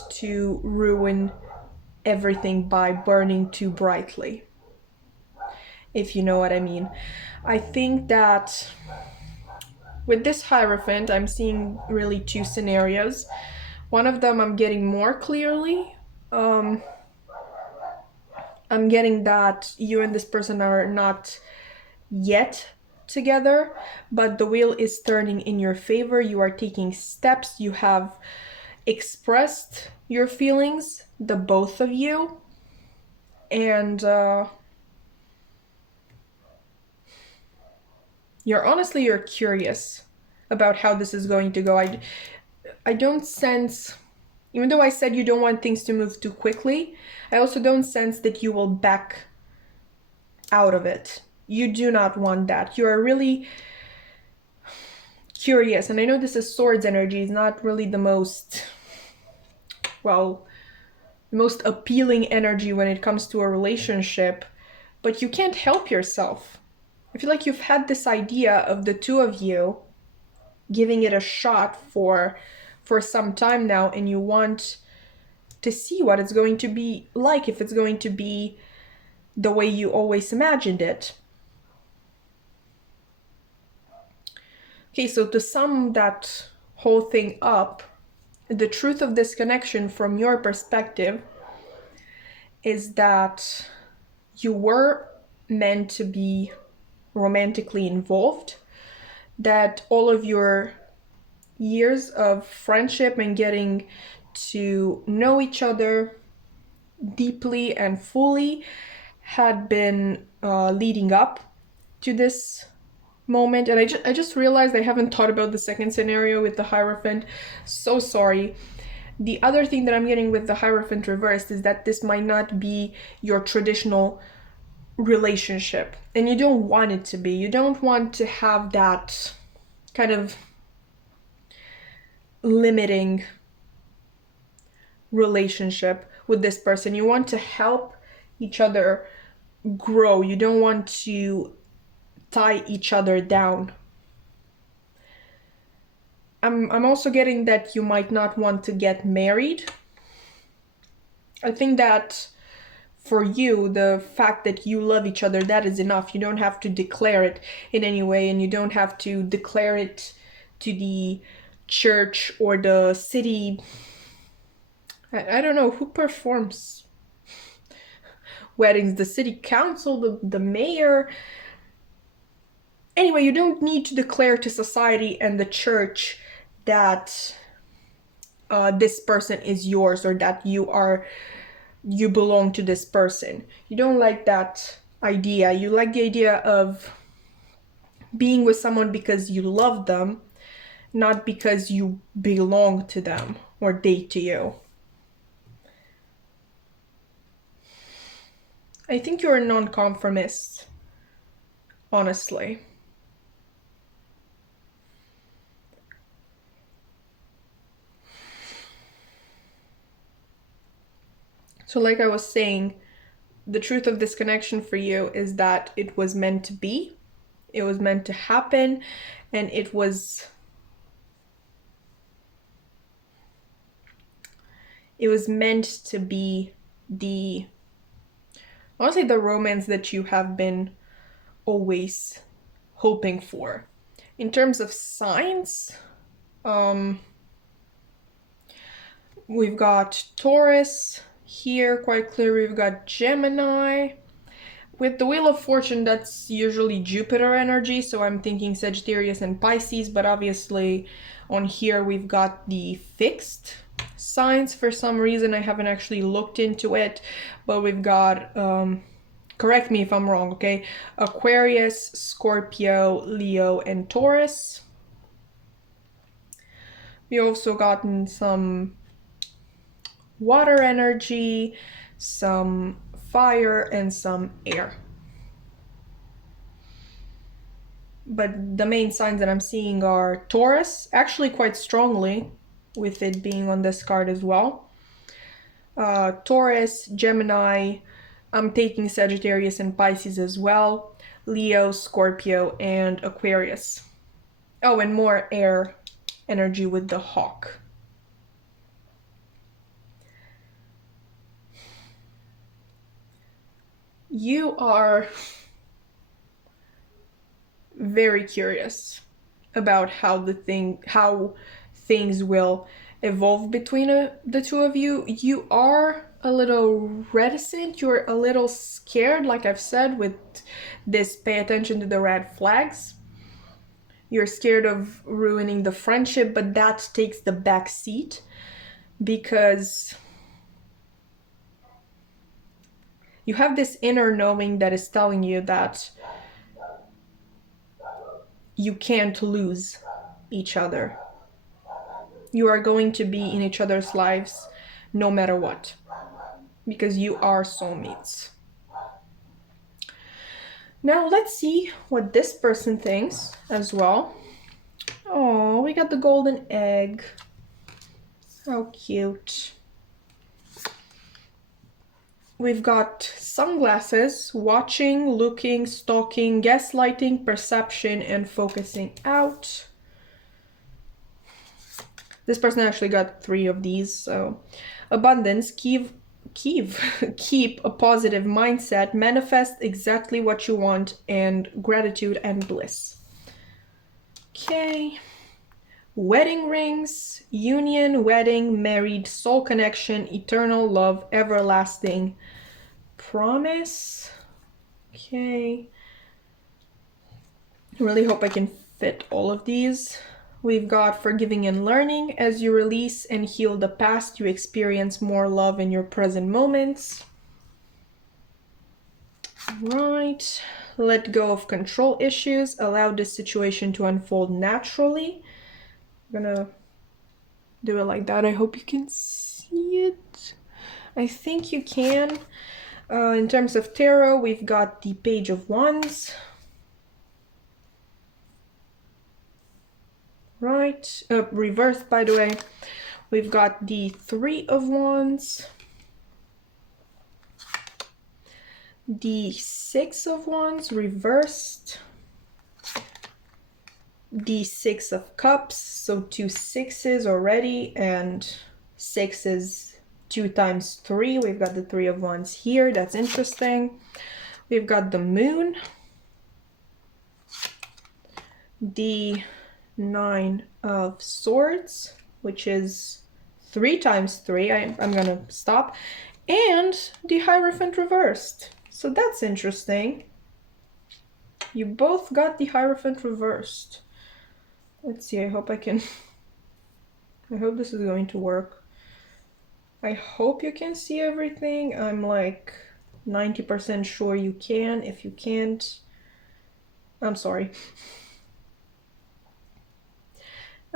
to ruin everything by burning too brightly, if you know what I mean. I think that with this Hierophant, I'm seeing really two scenarios. One of them I'm getting more clearly. I'm getting that you and this person are not yet together, but the wheel is turning in your favor. You are taking steps. You have expressed your feelings, the both of you. And you're curious about how this is going to go. I don't sense, even though I said you don't want things to move too quickly, I also don't sense that you will back out of it. You do not want that. You are really curious. And I know this is Swords energy, is not really the most appealing energy when it comes to a relationship, but you can't help yourself. I feel like you've had this idea of the two of you giving it a shot for some time now, and you want to see what it's going to be like, if it's going to be the way you always imagined it. Okay, so to sum that whole thing up, the truth of this connection from your perspective is that you were meant to be romantically involved, that all of your years of friendship and getting to know each other deeply and fully had been leading up to this moment. And I just realized I haven't thought about the second scenario with the Hierophant. So sorry. The other thing that I'm getting with the Hierophant reversed is that this might not be your traditional relationship, and you don't want it to be. You don't want to have that kind of limiting relationship with this person. You want to help each other grow. You don't want to tie each other down. I'm also getting that you might not want to get married. I think that for you, the fact that you love each other, that is enough. You don't have to declare it in any way, and you don't have to declare it to the church or the city. I don't know who performs weddings, the city council, the mayor. Anyway, you don't need to declare to society and the church that this person is yours, or that you belong to this person. You don't like that idea. You like the idea of being with someone because you love them, not because you belong to them or date to you. I think you're a non-conformist, honestly. So like I was saying, the truth of this connection for you is that it was meant to be, it was meant to happen, and it was meant to be honestly the romance that you have been always hoping for. In terms of signs, we've got Taurus here, quite clear. We've got Gemini. With the Wheel of Fortune, that's usually Jupiter energy, so I'm thinking Sagittarius and Pisces, but obviously on here we've got the fixed signs. For some reason I haven't actually looked into it, but we've got, correct me if I'm wrong, okay? Aquarius, Scorpio, Leo, and Taurus. We also gotten some water energy, some fire, and some air. But the main signs that I'm seeing are Taurus, actually quite strongly, with it being on this card as well. Taurus, Gemini, I'm taking Sagittarius and Pisces as well, Leo, Scorpio, and Aquarius. Oh, and more air energy with the hawk. You are very curious about how things will evolve between the two of you. You are a little reticent, you're a little scared, like I've said, with this pay attention to the red flags. You're scared of ruining the friendship, but that takes the back seat because you have this inner knowing that is telling you that you can't lose each other. You are going to be in each other's lives no matter what, because you are soulmates. Now let's see what this person thinks as well. Oh, we got the golden egg. How cute. We've got sunglasses, watching, looking, stalking, gaslighting, perception, and focusing out. This person actually got 3 of these, so abundance, keep a positive mindset, manifest exactly what you want, and gratitude and bliss. Okay. Wedding rings, union, wedding, married, soul connection, eternal love, everlasting, promise. Okay. I really hope I can fit all of these. We've got forgiving and learning. As you release and heal the past, you experience more love in your present moments. Right. Let go of control issues. Allow this situation to unfold naturally. I'm gonna do it like that. I hope you can see it. I think you can. In terms of tarot, we've got the Page of Wands. Right, reversed by the way. We've got the Three of Wands, the Six of Wands reversed, the Six of Cups, so 2 sixes already, and 6 is 2 times 3. We've got the Three of Wands here, that's interesting. We've got the Moon, the Nine of Swords, which is 3 times 3. I'm gonna stop. And the Hierophant reversed. So that's interesting. You both got the Hierophant reversed. Let's see, I hope this is going to work. I hope you can see everything. I'm like 90% sure you can. If you can't, I'm sorry.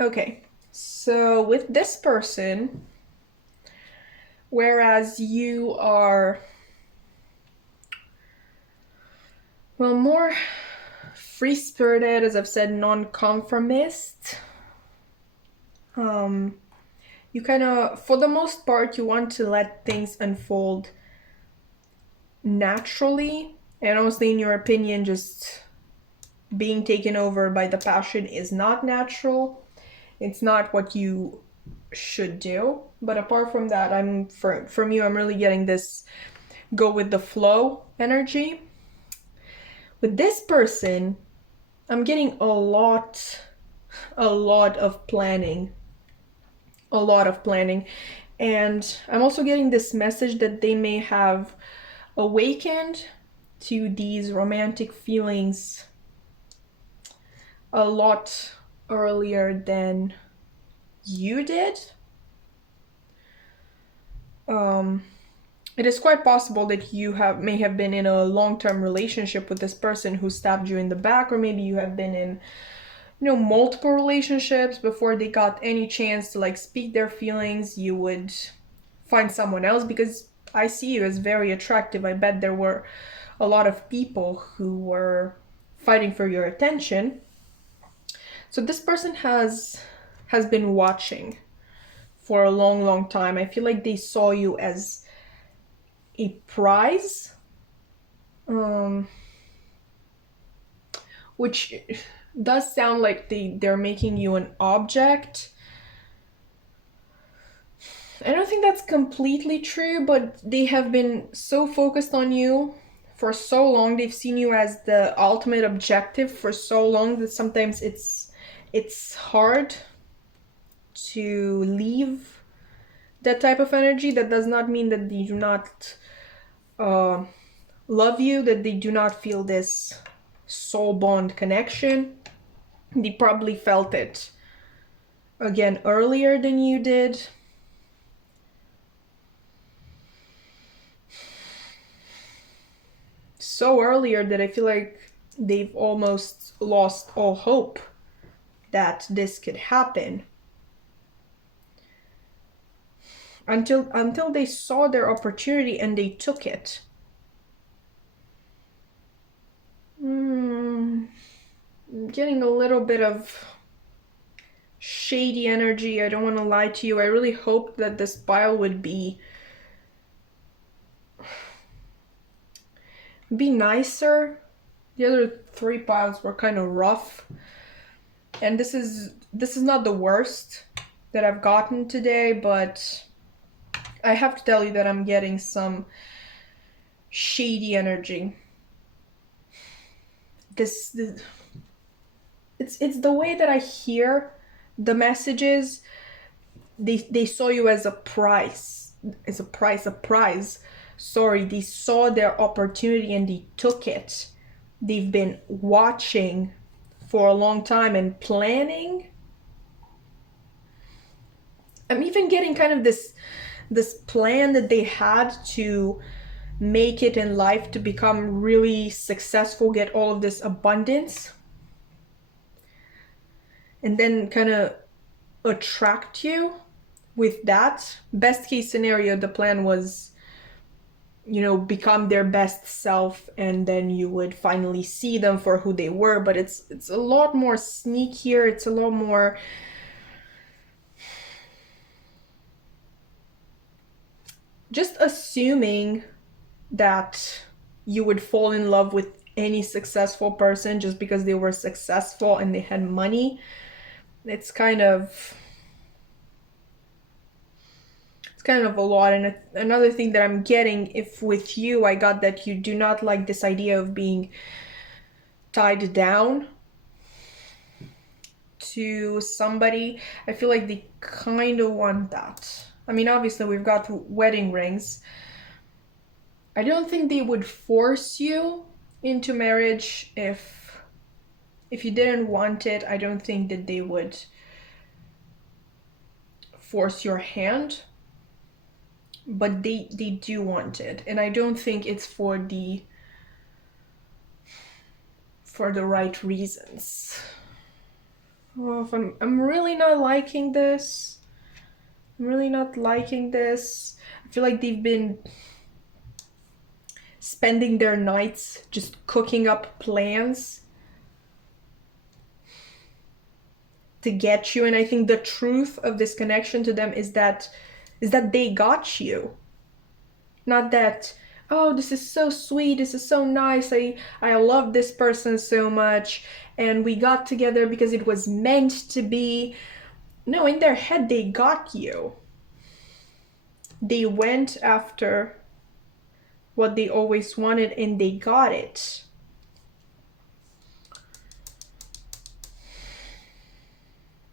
Okay, so with this person, whereas you are, well, more free-spirited, as I've said, non-conformist, you kind of, for the most part, you want to let things unfold naturally, and honestly, in your opinion, just being taken over by the passion is not natural. It's not what you should do. But apart from that, from you, I'm really getting this go with the flow energy. With this person, I'm getting a lot of planning. A lot of planning. And I'm also getting this message that they may have awakened to these romantic feelings a lot earlier than you did. It is quite possible that you may have been in a long-term relationship with this person who stabbed you in the back, or maybe you have been in, multiple relationships before they got any chance to like speak their feelings. You would find someone else because I see you as very attractive. I bet there were a lot of people who were fighting for your attention. So this person has been watching for a long time. I feel like they saw you as a prize, which does sound like they're making you an object. I don't think that's completely true, but they have been so focused on you for so long. They've seen you as the ultimate objective for so long that sometimes it's hard to leave that type of energy. That does not mean that they do not love you, that they do not feel this soul bond connection. They probably felt it again earlier than you did. So earlier that I feel like they've almost lost all hope that this could happen. Until they saw their opportunity and they took it. I'm getting a little bit of shady energy. I don't want to lie to you. I really hoped that this pile would be nicer. The other 3 piles were kind of rough. And this is not the worst that I've gotten today, but I have to tell you that I'm getting some shady energy. It's the way that I hear the messages. They saw you as a prize. A prize. Sorry, they saw their opportunity and they took it. They've been watching for a long time and planning. I'm even getting kind of this plan that they had to make it in life, to become really successful, get all of this abundance, and then kind of attract you with that, best case scenario, the plan was, become their best self, and then you would finally see them for who they were. But it's a lot more sneakier. It's a lot more just assuming that you would fall in love with any successful person just because they were successful and they had money. It's kind of a lot. And another thing that I'm getting, if with you I got that you do not like this idea of being tied down to somebody. I feel like they kind of want that. I mean, obviously we've got wedding rings. I don't think they would force you into marriage if you didn't want it. I don't think that they would force your hand, but they do want it, and I don't think it's for the right reasons. Oh, if I'm really not liking this. I'm really not liking this. I feel like they've been spending their nights just cooking up plans to get you. And I think the truth of this connection to them is that they got you. Not that, oh, this is so sweet, this is so nice, I love this person so much, and we got together because it was meant to be. No, in their head, they got you. They went after what they always wanted, and they got it.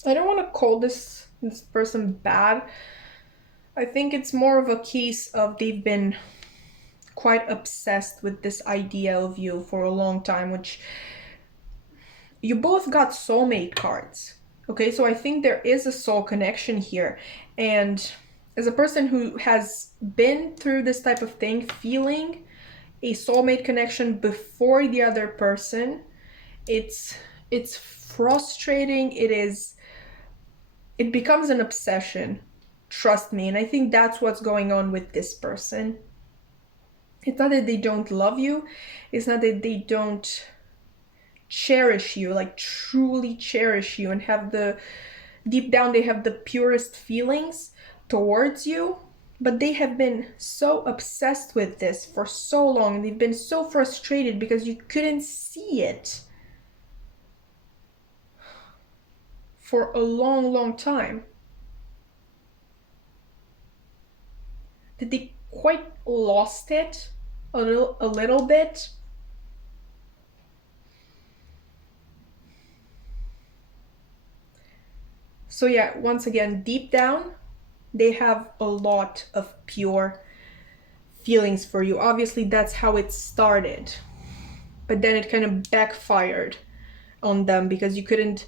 I don't want to call this person bad. I think it's more of a case of they've been quite obsessed with this idea of you for a long time, which you both got soulmate cards. Okay, so I think there is a soul connection here. And as a person who has been through this type of thing, feeling a soulmate connection before the other person, it's frustrating. It becomes an obsession. Trust me. And I think that's what's going on with this person. It's not that they don't love you. It's not that they don't cherish you, like truly cherish you, and have deep down they have the purest feelings towards you. But they have been so obsessed with this for so long, and they've been so frustrated because you couldn't see it for a long, long time, that they quite lost it a little bit. So yeah, once again, deep down, they have a lot of pure feelings for you. Obviously, that's how it started. But then it kind of backfired on them because you couldn't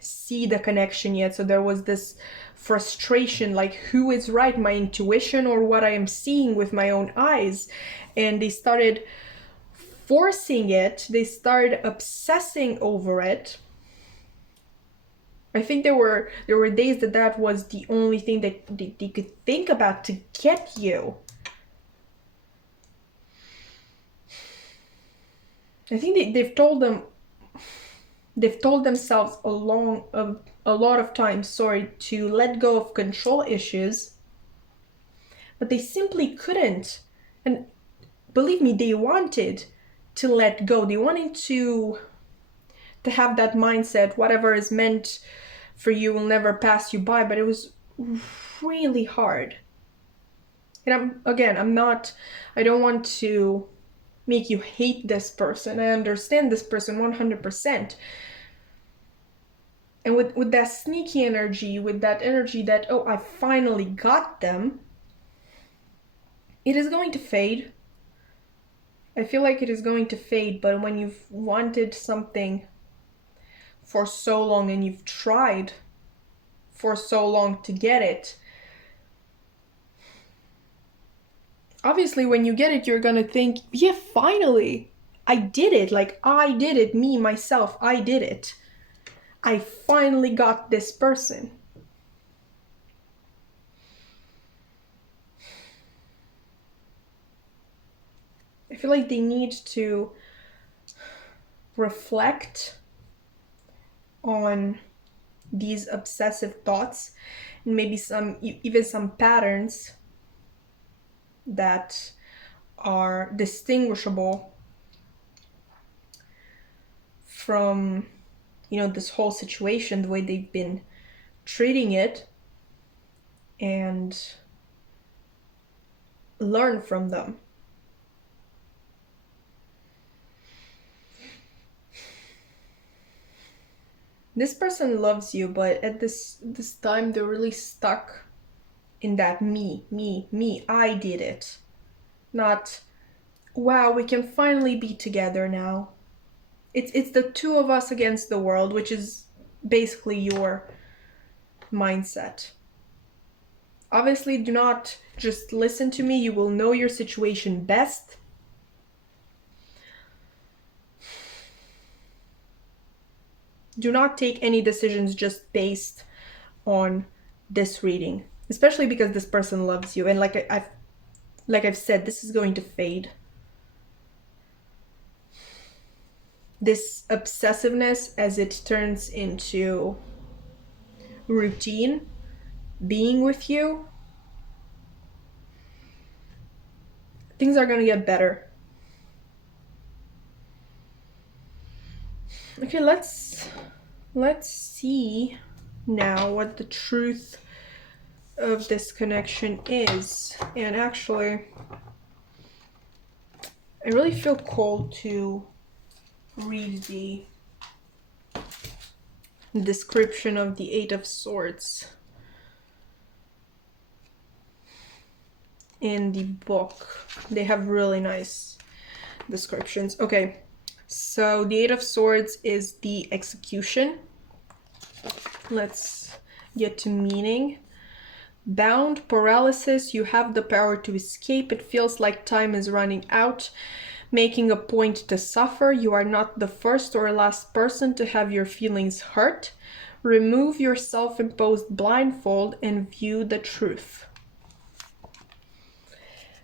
see the connection yet. So there was this frustration, like, who is right, my intuition or what I am seeing with my own eyes? And they started forcing it. They started obsessing over it. I think there were days that was the only thing that they could think about to get you. I think they've told themselves a lot of times, to let go of control issues, but they simply couldn't. And believe me, they wanted to let go. They wanted to have that mindset, whatever is meant for you will never pass you by, but it was really hard. And I don't want to make you hate this person. I understand this person 100%. And with that sneaky energy, with that energy that, oh, I finally got them, it is going to fade. I feel like it is going to fade, but when you've wanted something for so long and you've tried for so long to get it, obviously when you get it, you're gonna think, yeah, finally, I did it. Like, I did it, me, myself, I did it. I finally got this person. feel like they need to reflect on these obsessive thoughts and maybe even some patterns that are distinguishable from, you know, this whole situation, the way they've been treating it, and learn from them. This person loves you, but at this time they're really stuck in that me, I did it. Not, wow, we can finally be together now. It's the two of us against the world, which is basically your mindset. Obviously, do not just listen to me. You will know your situation best. Do not take any decisions just based on this reading, especially because this person loves you. And like I've said, this is going to fade. This obsessiveness, as it turns into routine, being with you, things are going to get better. Okay, let's see now what the truth of this connection is. And actually, I really feel called to read the description of the Eight of Swords in the book. They have really nice descriptions. Okay, so the Eight of Swords is the execution. Let's get to meaning. Bound, paralysis, you have the power to escape. It feels like time is running out, making a point to suffer. You are not the first or last person to have your feelings hurt. Remove your self-imposed blindfold and view the truth.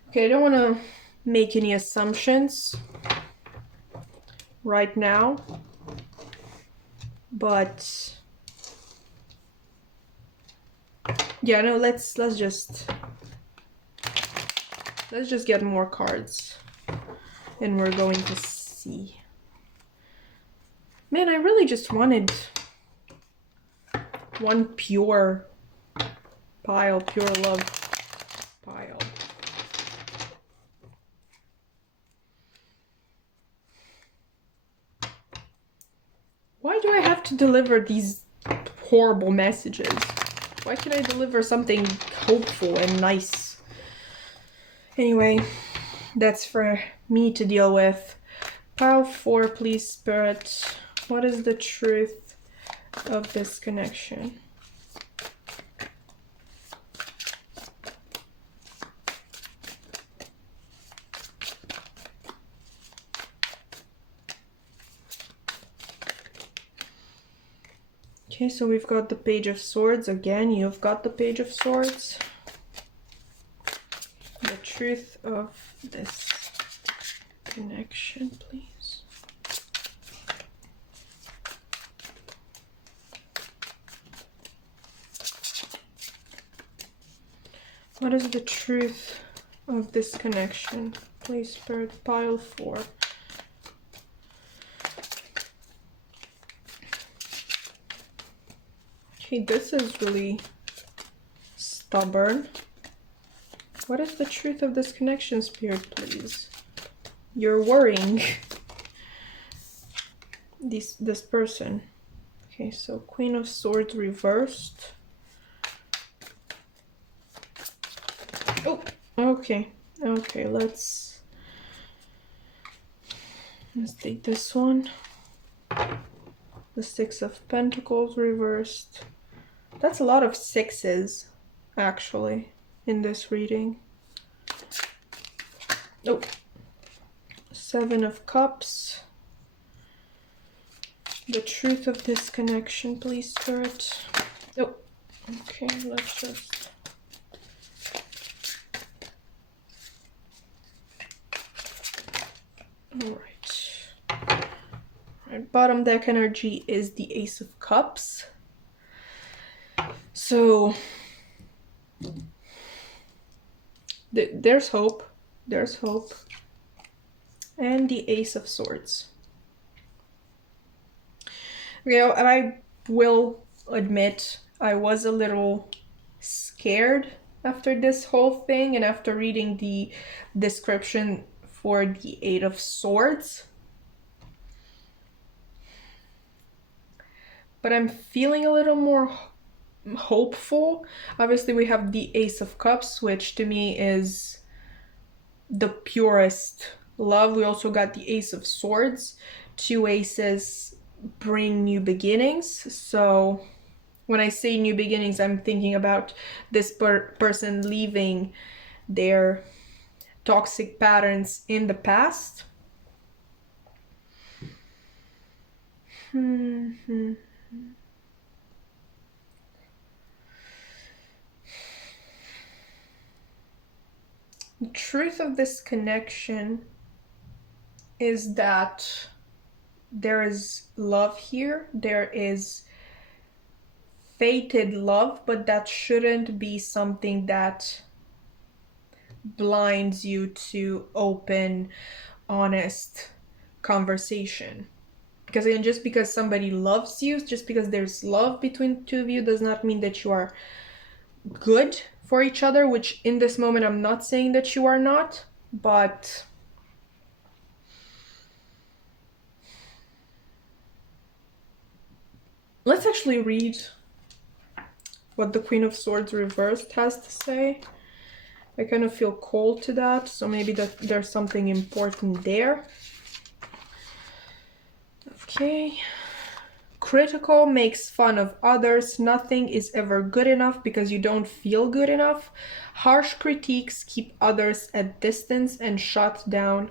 Okay, I don't want to make any assumptions right now, but yeah, no, let's just get more cards and we're going to see. Man, I really just wanted one pure pile, pure love pile. Why do I have to deliver these horrible messages? Why can't I deliver something hopeful and nice? Anyway, that's for me to deal with. Pile 4, please, Spirit. What is the truth of this connection? Okay, so we've got the Page of Swords. Again, you've got the Page of Swords. The truth of this connection, please. What is the truth of this connection? Please, Spirit. Pile 4. Okay, this is really stubborn. What is the truth of this connection, Spirit, please? You're worrying this person. Okay, so Queen of Swords reversed. Oh, okay. Okay, let's take this one. The Six of Pentacles reversed. That's a lot of sixes, actually, in this reading. Oh, Seven of Cups. The truth of this connection, please, Spirit. Oh, okay, let's just... Right, bottom deck energy is the Ace of Cups. So there's hope. There's hope. And the Ace of Swords. You know, and I will admit I was a little scared after this whole thing and after reading the description for the Eight of Swords. But I'm feeling a little more hopeful. Obviously, we have the Ace of Cups, which to me is the purest love. We also got the Ace of Swords. Two aces bring new beginnings. So when I say new beginnings, I'm thinking about this person leaving their toxic patterns in the past. The truth of this connection is that there is love here. There is fated love, but that shouldn't be something that blinds you to open, honest conversation. Because again, just because somebody loves you, just because there's love between the two of you, does not mean that you are good for each other, which in this moment I'm not saying that you are not, but let's actually read what the Queen of Swords reversed has to say. I kind of feel cold to that, so maybe there's something important there. Okay. Critical makes fun of others. Nothing is ever good enough because you don't feel good enough. Harsh critiques keep others at distance and shut down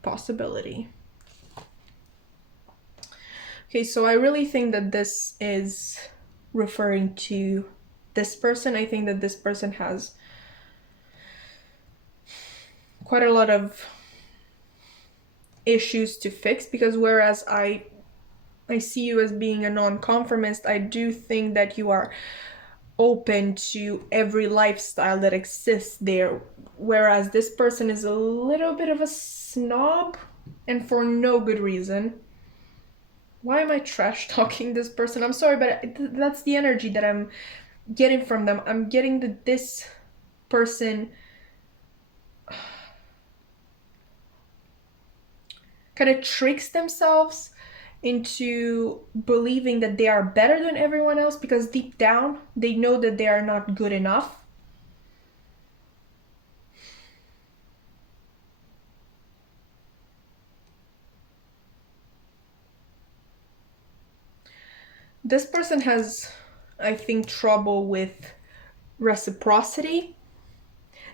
possibility. Okay, so I really think that this is referring to this person. I think that this person has quite a lot of issues to fix, because whereas I see you as being a non-conformist, I do think that you are open to every lifestyle that exists there, whereas this person is a little bit of a snob, and for no good reason. Why am I trash talking this person? I'm sorry, but that's the energy that I'm getting from them. I'm getting that this person kind of tricks themselves into believing that they are better than everyone else, because deep down they know that they are not good enough. This person has, I think, trouble with reciprocity.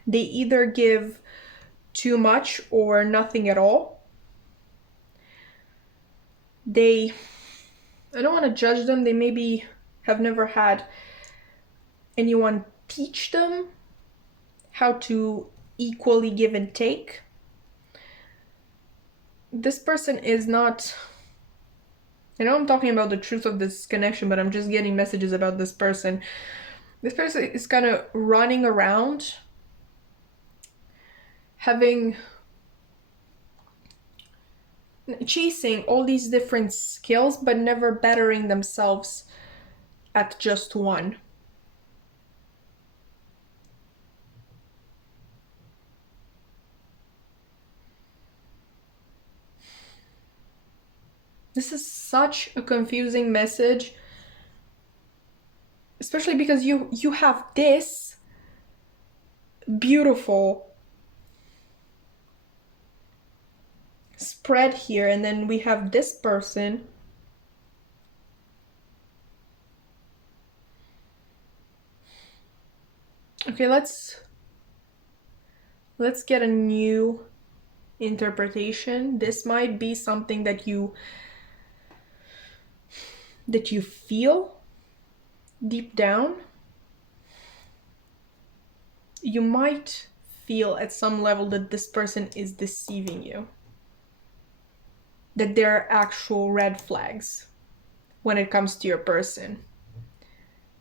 They either give too much or nothing at all. I don't want to judge them. They maybe have never had anyone teach them how to equally give and take. This person is not... I know I'm talking about the truth of this connection, but I'm just getting messages about this person. This person is kind of running around, chasing all these different skills, but never bettering themselves at just one. This is such a confusing message, especially because you have this beautiful spread here, and then we have this person okay. Let's get a new interpretation. This might be something that you feel deep down. You might feel at some level that this person is deceiving you. that there are actual red flags when it comes to your person.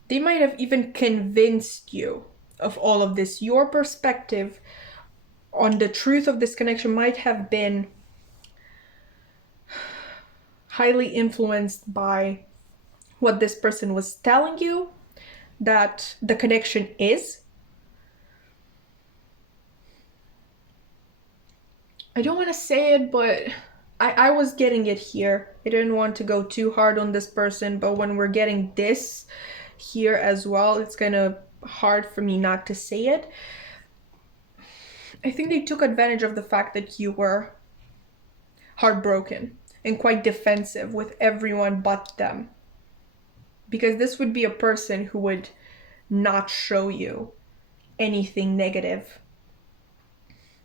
They might have even convinced you of all of this. Your perspective on the truth of this connection might have been highly influenced by what this person was telling you that the connection is. I don't want to say it, but I was getting it here. I didn't want to go too hard on this person, but when we're getting this here as well, it's kind of hard for me not to say it. I think they took advantage of the fact that you were heartbroken and quite defensive with everyone but them. Because this would be a person who would not show you anything negative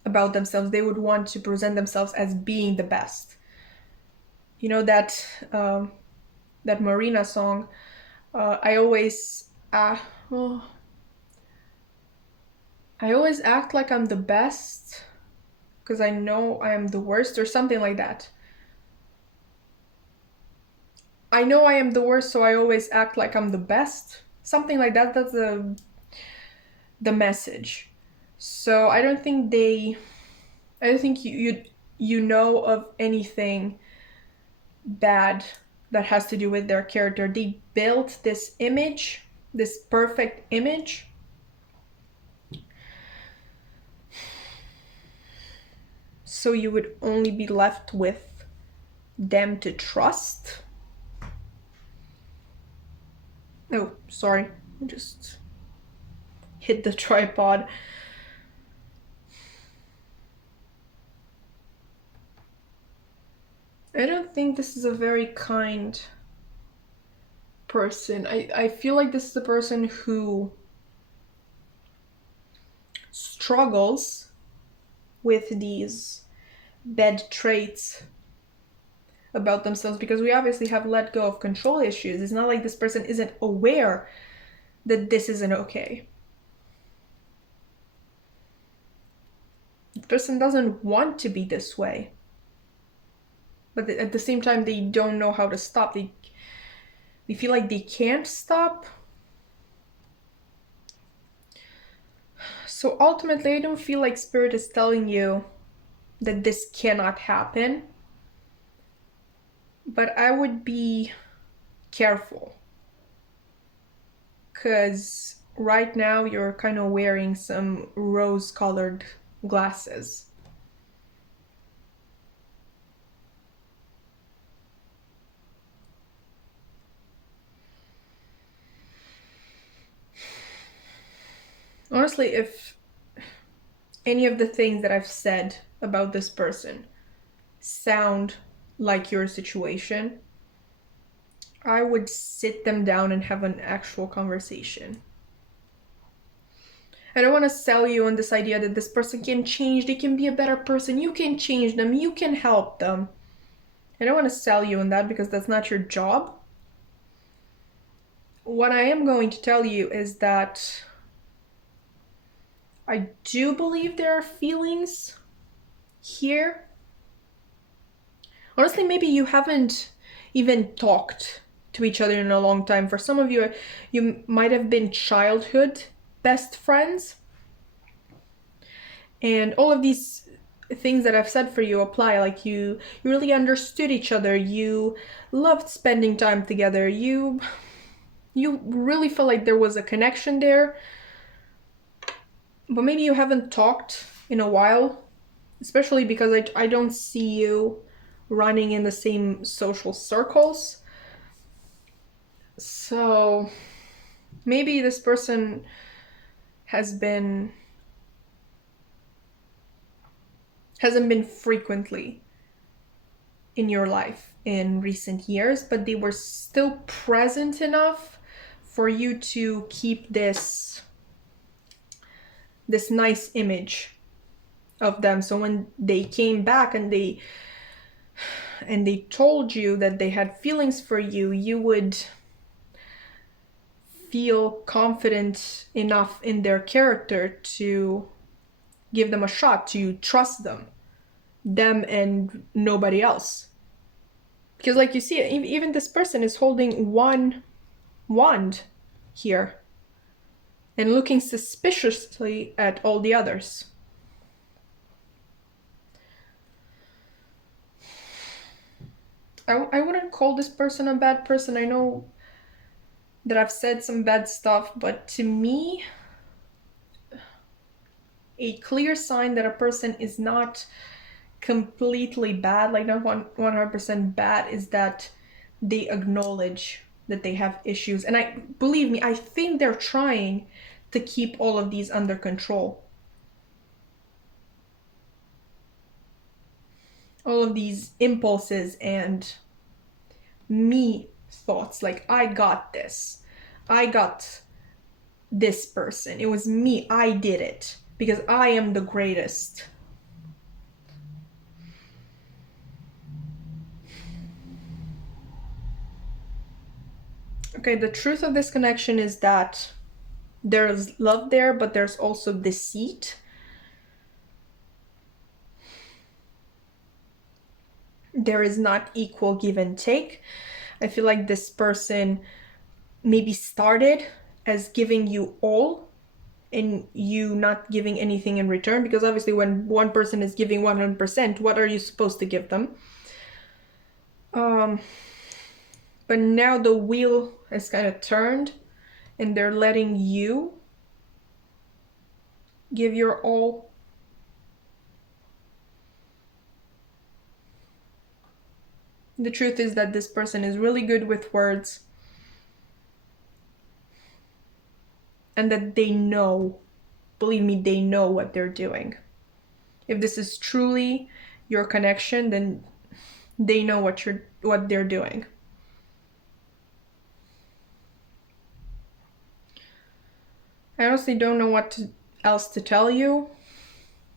about themselves. They would want to present themselves as being the best. You know that Marina song, I always act like I'm the best because I know I am the worst, or something like that. I know I am the worst, so I always act like I'm the best. Something like that. That's the message. So I don't think you know of anything bad that has to do with their character. They built this image, this perfect image. So you would only be left with them to trust. Oh, sorry. I just hit the tripod. I don't think this is a very kind person. I feel like this is a person who struggles with these bad traits about themselves, because we obviously have let go of control issues. It's not like this person isn't aware that this isn't okay. The person doesn't want to be this way, but at the same time they don't know how to stop. They feel like they can't stop. So ultimately, I don't feel like Spirit is telling you that this cannot happen, but I would be careful, because right now you're kind of wearing some rose-colored glasses. Honestly, if any of the things that I've said about this person sound like your situation, I would sit them down and have an actual conversation. I don't want to sell you on this idea that this person can change, they can be a better person, you can change them, you can help them. I don't want to sell you on that, because that's not your job. What I am going to tell you is that I do believe there are feelings here. Honestly, maybe you haven't even talked to each other in a long time. For some of you, you might have been childhood best friends. And all of these things that I've said for you apply. Like you really understood each other. You loved spending time together. You really felt like there was a connection there. But maybe you haven't talked in a while, especially because I don't see you running in the same social circles. So maybe this person hasn't been frequently in your life in recent years, but they were still present enough for you to keep this nice image of them. So when they came back and they told you that they had feelings for you, you would feel confident enough in their character to give them a shot, to trust them and nobody else. Because like you see, even this person is holding one wand here and looking suspiciously at all the others. I wouldn't call this person a bad person. I know that I've said some bad stuff, but to me, a clear sign that a person is not completely bad, like not 100% bad, is that they acknowledge that they have issues. And I believe me, I think they're trying to keep all of these under control. All of these impulses and me thoughts, like I got this. I got this person. It was me. I did it because I am the greatest. Okay, the truth of this connection is that there's love there, but there's also deceit. There is not equal give and take. I feel like this person maybe started as giving you all and you not giving anything in return, because obviously when one person is giving 100%, what are you supposed to give them? But now the wheel has kind of turned and they're letting you give your all. The truth is that this person is really good with words and that they know, believe me, they know what they're doing. If this is truly your connection, then they know what they're doing. I honestly don't know what else to tell you,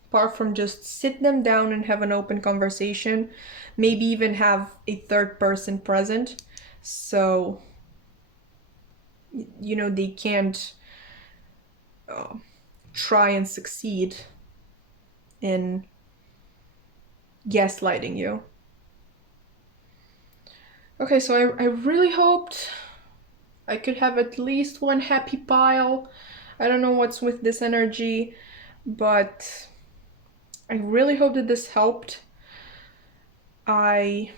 apart from just sit them down and have an open conversation. Maybe even have a third person present, so you know they can't try and succeed in gaslighting you. Okay, so I really hoped I could have at least one happy pile. I don't know what's with this energy, but I really hope that this helped. I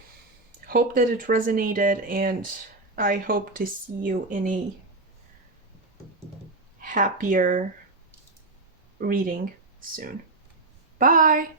hope that it resonated, and I hope to see you in a happier reading soon. Bye!